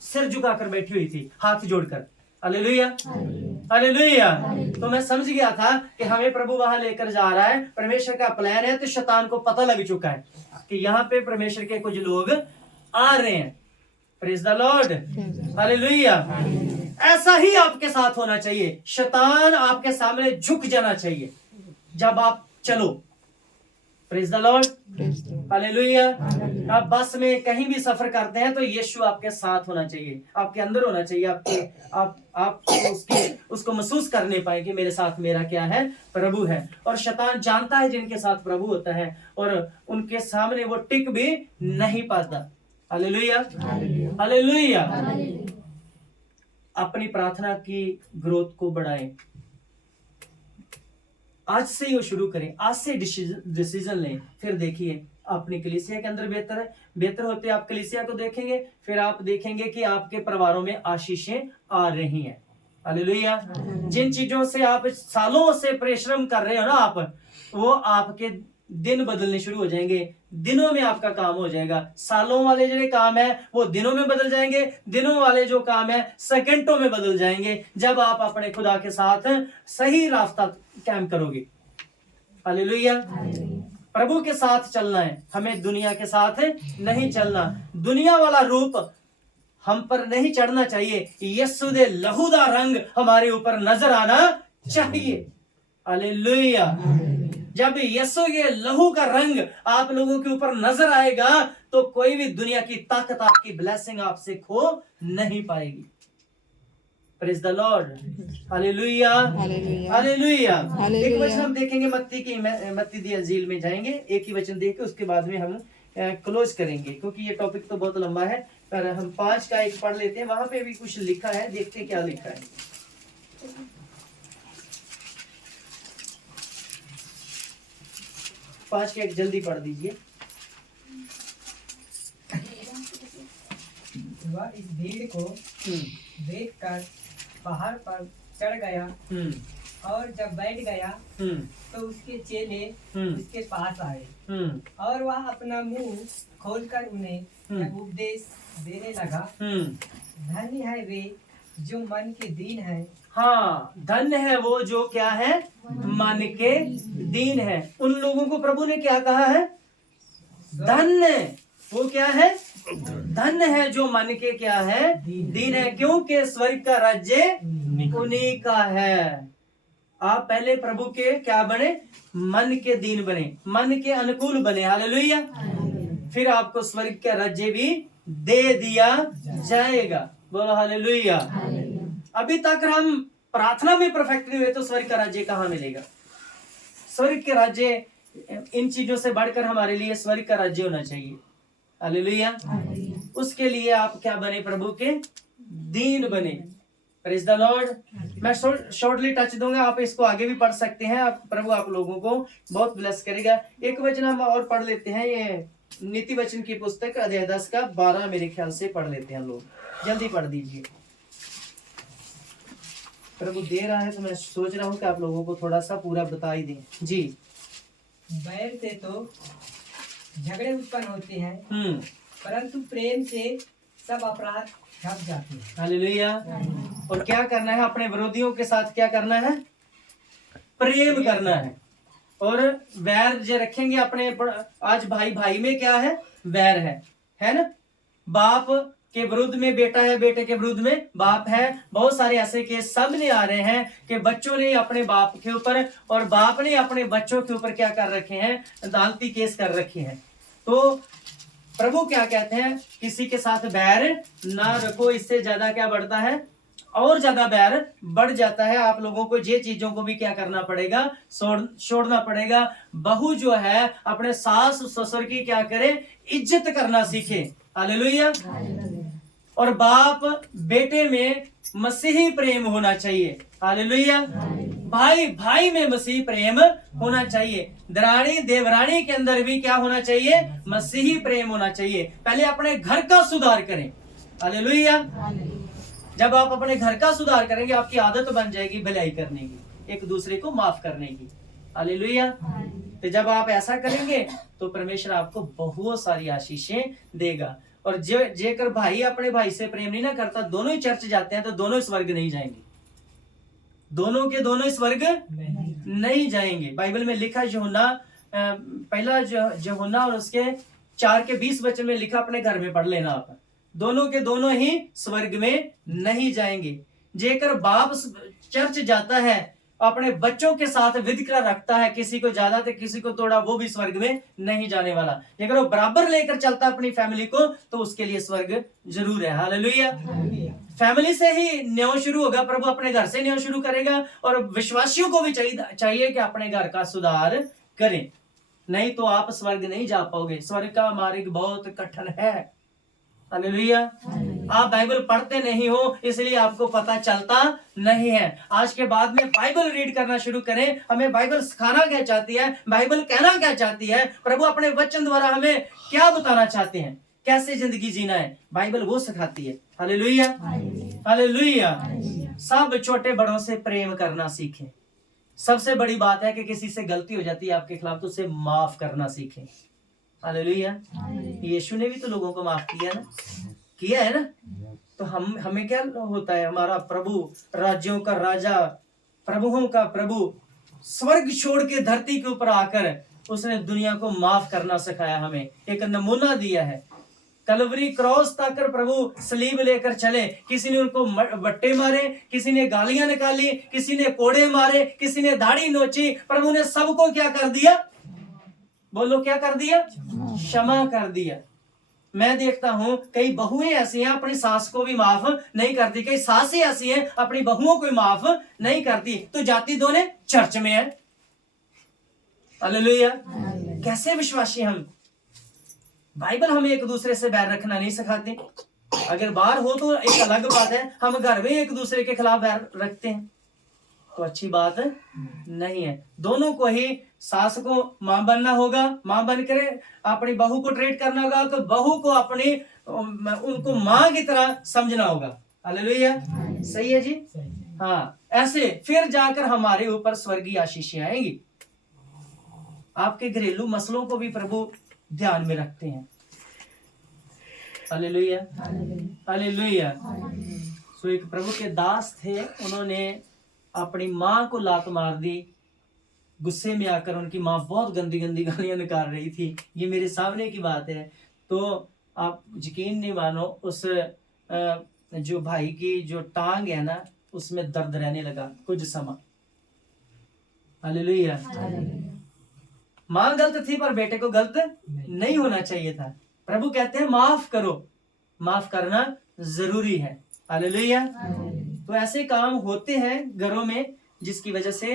सिर झुकाकर बैठी हुई थी, हाथ जोड़कर। Hallelujah, hallelujah. तो मैं समझ गया था कि हमें प्रभु वहां लेकर जा रहा है, परमेश्वर का प्लान है। तो शैतान को पता लग चुका है कि यहाँ पे परमेश्वर के कुछ लोग आ रहे हैं। Praise the Lord, hallelujah. ऐसा ही आपके साथ होना चाहिए। शैतान आपके सामने झुक जाना चाहिए जब आप चलो। Praise the Lord, hallelujah. आप बस में कहीं भी सफर करते हैं, तो यीशु आपके साथ होना चाहिए, आपके अंदर होना चाहिए। आप उसको महसूस करने पाए कि मेरे साथ मेरा क्या है, प्रभु है। और शैतान जानता है जिनके साथ प्रभु होता है, और उनके सामने वो टिक भी नहीं पाता। Hallelujah, hallelujah. अपनी प्रार्थना की ग्रोथ को बढ़ाएं। आज से ही शुरू करें, आज से डिसीजन लें। फिर देखिए अपनी कलीसिया के अंदर बेहतर होते आप कलीसिया को देखेंगे, फिर आप देखेंगे कि आपके परिवारों में आशीषें आ रही हैं। हालेलुया। जिन चीजों से आप सालों से परिश्रम कर रहे हो ना, आप वो आपके दिन बदलने शुरू हो जाएंगे, दिनों में आपका काम हो जाएगा। सालों वाले जो काम है वो दिनों में बदल जाएंगे, दिनों वाले जो काम है सेकंडों में बदल जाएंगे, जब आप अपने खुदा के साथ सही रास्ता कायम करोगे। हालेलुया। प्रभु के साथ चलना है हमें, दुनिया के साथ नहीं चलना। दुनिया वाला रूप हम पर नहीं चढ़ना चाहिए। यीशु दे लहू दा रंग हमारे ऊपर नजर आना चाहिए। हालेलुया। जब यीशु के लहू का रंग आप लोगों के ऊपर नजर आएगा, तो कोई भी दुनिया की ताकत आपकी ब्लेसिंग आपसे खो नहीं पाएगी। Praise the Lord, hallelujah, hallelujah. एक वचन हम देखेंगे, मत्ती दी अंजील में जाएंगे, एक ही वचन देख के उसके बाद में हम क्लोज करेंगे, क्योंकि ये टॉपिक तो बहुत लंबा है। पर हम 5 का एक पढ़ लेते हैं, वहां पे भी कुछ लिखा है, देखते क्या लिखा है। 5 के 1 जल्दी पढ़ दीजिए। वह इस भीड़ को देखकर पहाड़ पर चढ़ गया और जब बैठ गया तो उसके चेले उसके पास आए और वह अपना मुंह खोलकर उन्हें उपदेश देने लगा। धन्य है वे जो मन के दीन है। हाँ, धन्य है वो जो क्या है, मन के दीन है। उन लोगों को प्रभु ने क्या कहा है, धन्य, वो क्या है, धन्य है जो मन के क्या है, दीन है, क्योंकि स्वर्ग का राज्य उन्हीं का है। आप पहले प्रभु के क्या बने, मन के दीन बने, मन के अनुकूल बने। हालेलुया। फिर आपको स्वर्ग का राज्य भी दे दिया जाएगा। बोलो हालेलुया। अभी तक हम प्रार्थना में परफेक्ट नहीं हुए तो स्वर्ग का राज्य कहाँ मिलेगा। स्वर्ग के राज्य, इन चीजों से बढ़कर हमारे लिए स्वर्ग का राज्य होना चाहिए। हालेलुया। उसके लिए आप क्या बने, प्रभु के दीन बने। Praise the Lord. मैं शॉर्टली टच दूंगा, आप इसको आगे भी पढ़ सकते हैं। प्रभु आप लोगों को बहुत ब्लेस करेगा। एक वचन हम और पढ़ लेते हैं, ये नीति वचन की पुस्तक अध्याय 10 का 12 मेरे ख्याल से पढ़ लेते हैं हम लोग। जल्दी पढ़ दीजिए। प्रभु दे रहा है तो मैं सोच रहा हूँ कि आप लोगों को थोड़ा सा पूरा बता ही दें। जी। बैर से तो झगड़े उत्पन्न होते हैं, परंतु प्रेम से सब अपराध ढक जाते हैं। हालेलुया। और क्या करना है, अपने विरोधियों के साथ क्या करना है, प्रेम करना है। और वैर जो रखेंगे अपने, आज भाई भाई में क्या है, वैर है ना। बाप के विरुद्ध में बेटा है, बेटे के विरुद्ध में बाप है। बहुत सारे ऐसे केस सामने आ रहे हैं कि बच्चों ने अपने बाप के ऊपर और बाप ने अपने बच्चों के ऊपर क्या कर रखे हैं, अदालती केस कर रखे हैं। तो प्रभु क्या कहते हैं, किसी के साथ बैर ना रखो, इससे ज्यादा क्या बढ़ता है, और ज्यादा बैर बढ़ जाता है। आप लोगों को ये चीजों को भी क्या करना पड़ेगा, छोड़ना पड़ेगा। बहू जो है अपने सास ससुर की क्या करे, इज्जत करना सीखे। हालेलुया। और बाप बेटे में मसीही प्रेम होना चाहिए। हालेलुया। भाई भाई में मसीही प्रेम होना चाहिए। दरानी देवरानी के अंदर भी क्या होना चाहिए, मसीही प्रेम होना चाहिए। पहले अपने घर का सुधार करें। हालेलुया। जब आप अपने घर का सुधार करेंगे, आपकी आदत बन जाएगी भलाई करने की, एक दूसरे को माफ करने की। हालेलुया। तो जब आप ऐसा करेंगे तो परमेश्वर आपको बहुत सारी आशीषें देगा। और जेकर भाई अपने भाई से प्रेम नहीं ना करता, दोनों ही चर्च जाते हैं तो दोनों स्वर्ग नहीं जाएंगे, दोनों के दोनों स्वर्ग नहीं जाएंगे। बाइबल में लिखा, यूहन्ना पहला यूहन्ना और उसके 4 के 20 वचन में लिखा, अपने घर में पढ़ लेना आप, दोनों के दोनों ही स्वर्ग में नहीं जाएंगे। जेकर बाप चर्च जाता है, अपने बच्चों के साथ विधिकरा रखता है, किसी को ज्यादा तो किसी को थोड़ा, वो भी स्वर्ग में नहीं जाने वाला। अगर वो बराबर लेकर चलता अपनी फैमिली को, तो उसके लिए स्वर्ग जरूर है। हालेलुया। फैमिली से ही न्याय शुरू होगा। प्रभु अपने घर से न्याय शुरू करेगा। और विश्वासियों को भी चाहिए कि अपने घर का सुधार करें, नहीं तो आप स्वर्ग नहीं जा पाओगे। स्वर्ग का मार्ग बहुत कठिन है। हालेलुया। आप बाइबल पढ़ते नहीं हो, इसलिए आपको पता चलता नहीं है। आज के बाद में बाइबल रीड करना शुरू करें। हमें बाइबल सिखाना क्या चाहती है, बाइबल कहना क्या चाहती है, प्रभु अपने वचन द्वारा हमें क्या बताना चाहते हैं, कैसे जिंदगी जीना है, बाइबल वो सिखाती है। हालेलुया। हालेलुया। सब छोटे बड़ों से प्रेम करना सीखें। सबसे बड़ी बात है कि किसी से गलती हो जाती है आपके खिलाफ, तो उसे माफ करना सीखें। हालेलुया। यीशु ने भी तो लोगों को माफ किया है ना। तो हमें क्या होता है, हमारा प्रभु राज्यों का राजा, प्रभुओं का प्रभु, स्वर्ग छोड़ के धरती के ऊपर आकर उसने दुनिया को माफ करना सिखाया, हमें एक नमूना दिया है। कलवरी क्रॉस तक प्रभु सलीब लेकर चले। किसी ने उनको बट्टे मारे, किसी ने गालियां निकाली, किसी ने कोड़े मारे, किसी ने दाढ़ी नोची। प्रभु ने सबको क्या कर दिया, बोलो क्या कर दिया, क्षमा कर दिया। मैं देखता हूं कई बहुएं ऐसी हैं अपनी सास को भी माफ नहीं करती, कई सासें ऐसी हैं अपनी बहुओं को माफ नहीं करती, तो जाति दोनों चर्च में है। हालेलुया। कैसे विश्वासी हम। बाइबल हमें एक दूसरे से बैर रखना नहीं सिखाती। अगर बाहर हो तो एक अलग बात है, हम घर में एक दूसरे के खिलाफ बैर रखते हैं। तो अच्छी बात नहीं है। दोनों को ही, सास को माँ बनना होगा, माँ बन कर अपनी बहू को ट्रीट करना होगा, तो बहू को अपनी उनको माँ की तरह समझना होगा। हालेलुया, सही है जी। हाँ, ऐसे फिर जाकर हमारे ऊपर स्वर्गीय आशीषें आएंगी। आपके घरेलू मसलों को भी प्रभु ध्यान में रखते हैं। Hallelujah, hallelujah. सो एक प्रभु के दास थे, उन्होंने अपनी माँ को लात मार दी। गुस्से में आकर उनकी माँ बहुत गंदी गंदी गालियां निकाल रही थी। ये मेरे सामने की बात है। तो आप यकीन नहीं मानो, उस जो भाई की जो टांग है ना, उसमें दर्द रहने लगा कुछ समय। हालेलुया। माँ गलत थी पर बेटे को गलत नहीं होना चाहिए था। प्रभु कहते हैं माफ करो, माफ करना जरूरी है। हालेलुया। तो ऐसे काम होते हैं घरों में जिसकी वजह से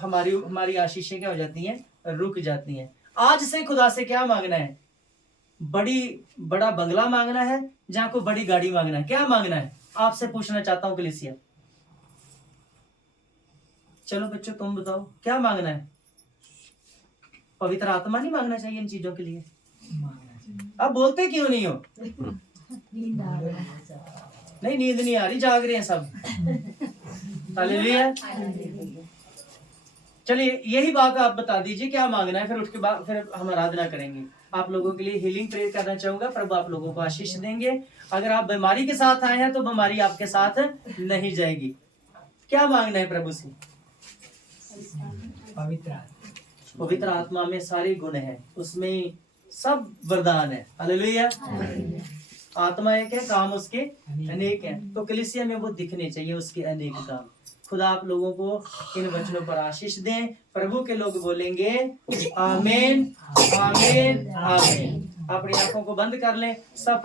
हमारी आशीषें क्या हो जाती हैं, रुक जाती हैं। आज से खुदा से क्या मांगना है? बड़ा बंगला मांगना है, जहां को बड़ी गाड़ी मांगना है? क्या मांगना है? आपसे पूछना चाहता हूं कलीसिया। चलो बच्चों तुम बताओ क्या मांगना है? पवित्र आत्मा नहीं मांगना चाहिए इन चीजों के लिए? अब बोलते क्यों नहीं हो? नहीं, नींद नहीं आ रही, जाग रहे हैं सब। हालेलुया। चलिए यही बात आप बता दीजिए क्या मांगना है, फिर उसके बाद फिर हम आराधना करेंगे। आप लोगों के लिए हीलिंग प्रेयर करना चाहूंगा। प्रभु आप लोगों को आशीष देंगे। अगर आप बीमारी के साथ आए हैं तो बीमारी आपके साथ नहीं जाएगी। क्या मांगना है प्रभु से? पवित्र आत्मा में सारे गुण हैं, उसमें सब वरदान है। हालेलुया। आत्मा एक है, काम उसके अनेक हैं। तो कलीसिया में वो दिखने चाहिए उसके अनेक काम। खुदा आप लोगों को इन वचनों पर आशीष दें। प्रभु के लोग बोलेंगे आमीन, आमीन, आमीन। अपनी आंखों को बंद कर लें सब।